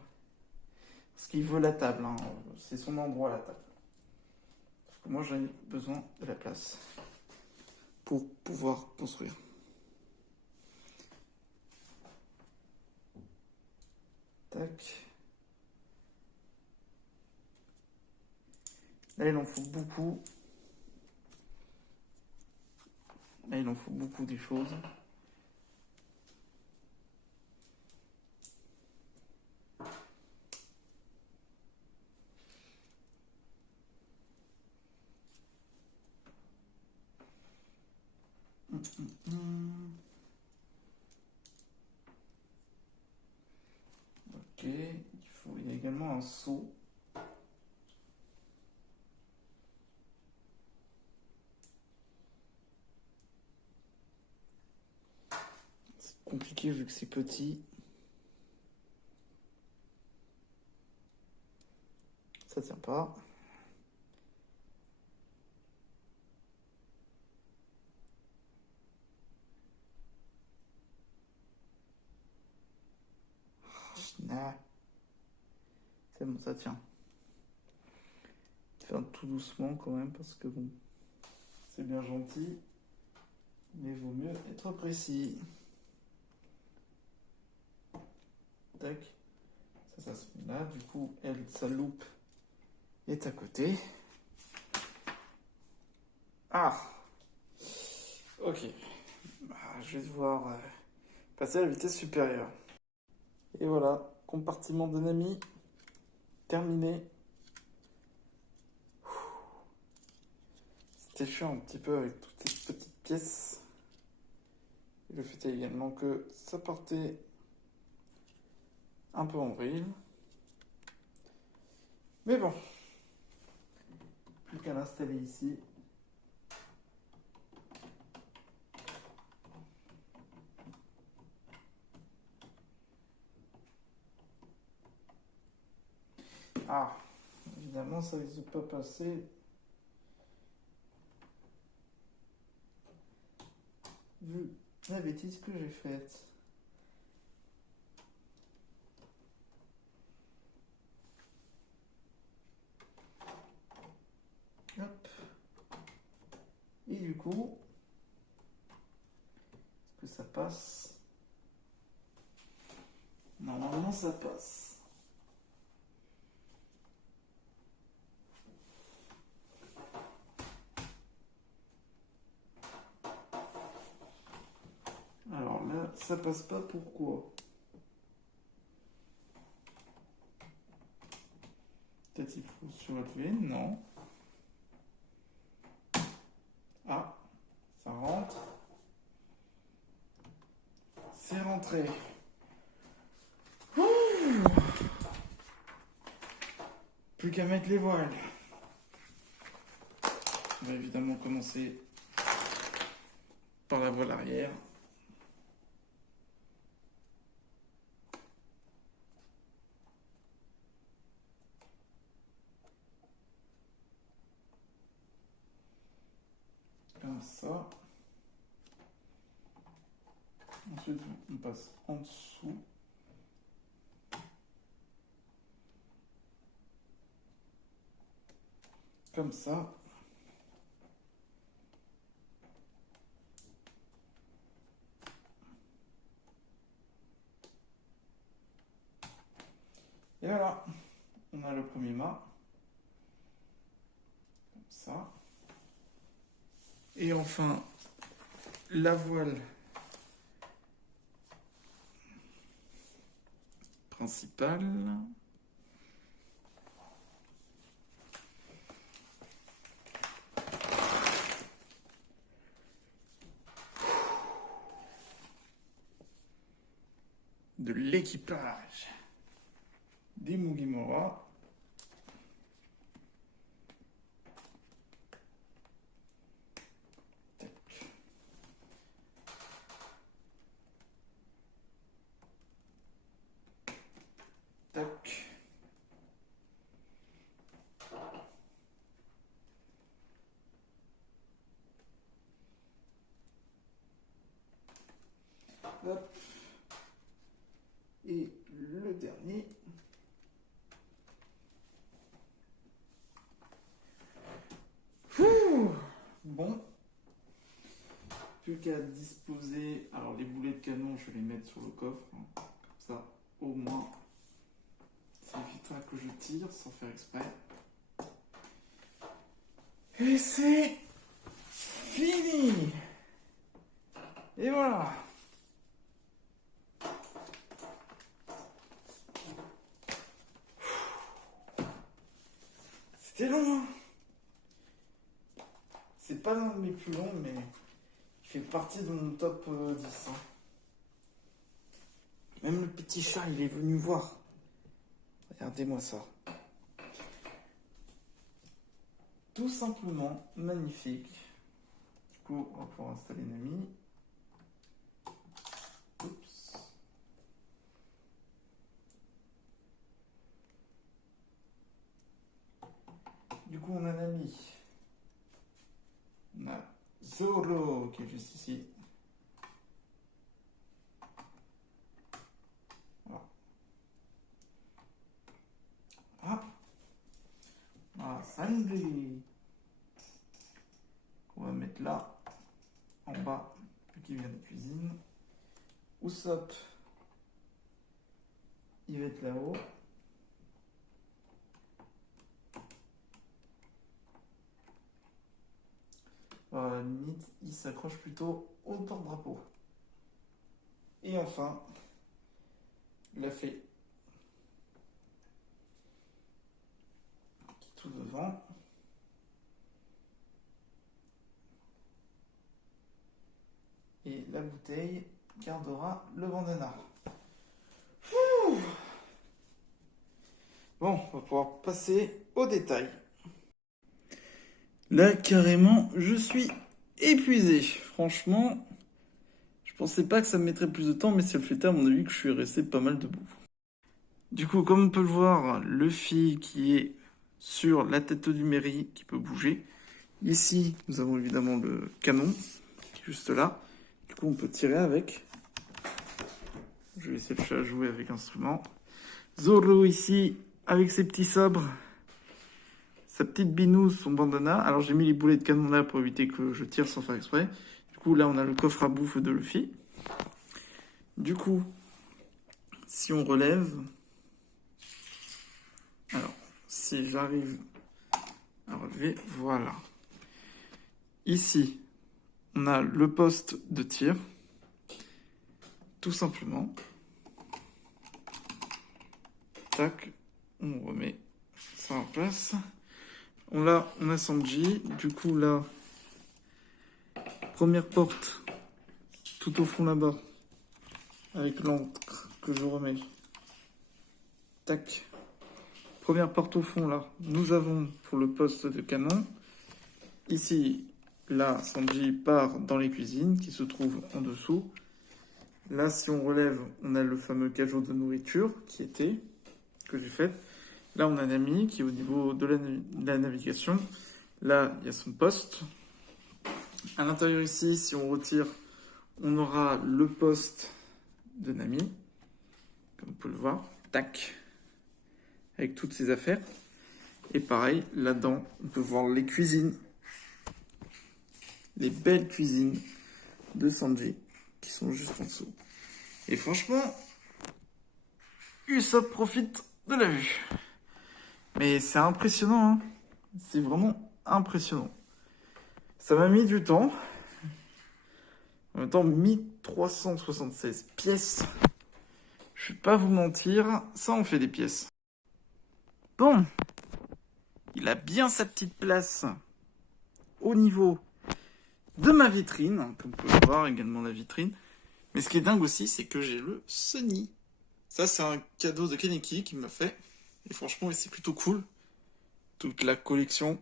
Parce qu'il veut la table, hein. C'est son endroit, la table. Parce que moi, j'ai besoin de la place pour pouvoir construire. Tac. Là, il en faut beaucoup. Là, il en faut beaucoup des choses. Ok, il y a également un seau. C'est compliqué vu que c'est petit. Ça tient pas. Nah. C'est bon, ça tient. Faire tout doucement quand même parce que bon, c'est bien gentil, mais vaut mieux être précis. Tac. Ça se met là. Du coup, sa loupe est à côté. Ah! Ok. Bah, je vais devoir passer à la vitesse supérieure. Et voilà, compartiment de Nami terminé. C'était chiant un petit peu avec toutes ces petites pièces. Et le fait est également que ça partait un peu en vrille. Mais bon, plus qu'à l'installer ici. Ah, évidemment, ça risque de pas passer. Vu la bêtise que j'ai faite. Hop. Et du coup, est-ce que ça passe? Normalement, ça passe. Alors là, ça passe pas, pourquoi? Peut-être il faut surélever, non. Ah, ça rentre. C'est rentré. Ouh. Plus qu'à mettre les voiles. On va évidemment commencer par la voile arrière. Comme ça. Ensuite, on passe en dessous. Comme ça. Et voilà, on a le premier mât. Comme ça. Et enfin, la voile principale. De l'équipage des Mugiwara. Tac. Hop. Et le dernier. Bon. Plus qu'à disposer. Alors les boulets de canon, je vais les mettre sur le coffre. Hein. Comme ça, au moins, ça évitera que je tire sans faire exprès. Et c'est fini. Et voilà. C'était long, hein. C'est pas l'un de mes plus longs, mais il fait partie de mon top 10. Hein. Même le petit chat, il est venu voir. Regardez-moi ça. Tout simplement magnifique. Du coup, on va pouvoir installer Nami. Oups. Du coup, on a Nami. On a Zoro qui est juste ici. Voilà. Ah. On a Sanji. On va mettre là, en bas, qui vient de cuisine. Usopp, il va être là-haut. Limite, il s'accroche plutôt au porte-drapeau. Et enfin, la fée. Qui est tout devant. Et la bouteille gardera le bandana. Ouh. Bon, on va pouvoir passer aux détails. Là, carrément, je suis épuisé. Franchement, je pensais pas que ça me mettrait plus de temps, mais c'est le fait à mon avis que je suis resté pas mal debout. Du coup, comme on peut le voir, le fil qui est sur la tête du Merry qui peut bouger. Ici, nous avons évidemment le canon qui est juste là. Du coup, on peut tirer avec. Je vais laisser le chat jouer avec l'instrument. Zoro ici, avec ses petits sabres. Sa petite binouse, son bandana. Alors j'ai mis les boulets de canon là pour éviter que je tire sans faire exprès. Du coup là on a le coffre à bouffe de Luffy. Du coup, si on relève... Alors, si j'arrive à relever, voilà. Ici, on a le poste de tir. Tout simplement. Tac, on remet ça en place. On a Sanji, du coup là, première porte, tout au fond là-bas, avec l'encre que je remets. Tac. Première porte au fond là, nous avons pour le poste de canon. Ici, là, Sanji part dans les cuisines qui se trouvent en dessous. Là, si on relève, on a le fameux cajot de nourriture que j'ai fait. Là, on a Nami qui est au niveau de la navigation. Là, il y a son poste. À l'intérieur ici, si on retire, on aura le poste de Nami. Comme vous pouvez le voir. Tac. Avec toutes ses affaires. Et pareil, là-dedans, on peut voir les cuisines. Les belles cuisines de Sanji qui sont juste en dessous. Et franchement, Usopp profite de la vue. Mais c'est impressionnant, hein. C'est vraiment impressionnant. Ça m'a mis du temps. En même temps, 1376 pièces. Je vais pas vous mentir, ça en fait des pièces. Bon, il a bien sa petite place au niveau de ma vitrine, comme vous pouvez le voir également la vitrine. Mais ce qui est dingue aussi, c'est que j'ai le Sony. Ça, c'est un cadeau de Kaneki qui m'a fait. Et franchement, c'est plutôt cool. Toute la collection.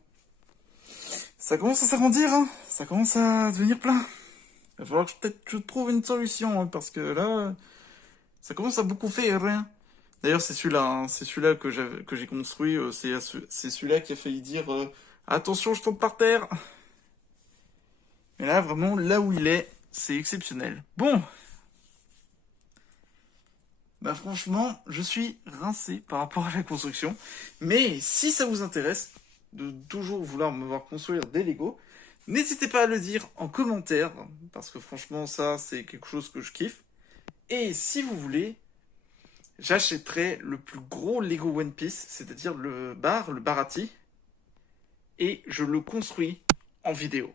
Ça commence à s'agrandir, hein. Ça commence à devenir plein. Il va falloir que peut-être je trouve une solution, hein, parce que là, ça commence à beaucoup faire, hein. D'ailleurs, c'est celui-là, hein. C'est celui-là que j'ai construit. C'est celui-là qui a failli dire attention, je tombe par terre. Mais là, vraiment, là où il est, c'est exceptionnel. Bon. Bah franchement, je suis rincé par rapport à la construction. Mais si ça vous intéresse de toujours vouloir me voir construire des Lego, n'hésitez pas à le dire en commentaire, parce que franchement, ça, c'est quelque chose que je kiffe. Et si vous voulez, j'achèterai le plus gros Lego One Piece, c'est-à-dire le Baratie, et je le construis en vidéo.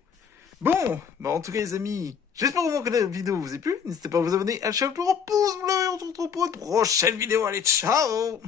Bon, bah en tout cas les amis, j'espère vraiment que la vidéo vous a plu. N'hésitez pas à vous abonner, à lâcher un pouce bleu et on se retrouve pour une prochaine vidéo. Allez, ciao!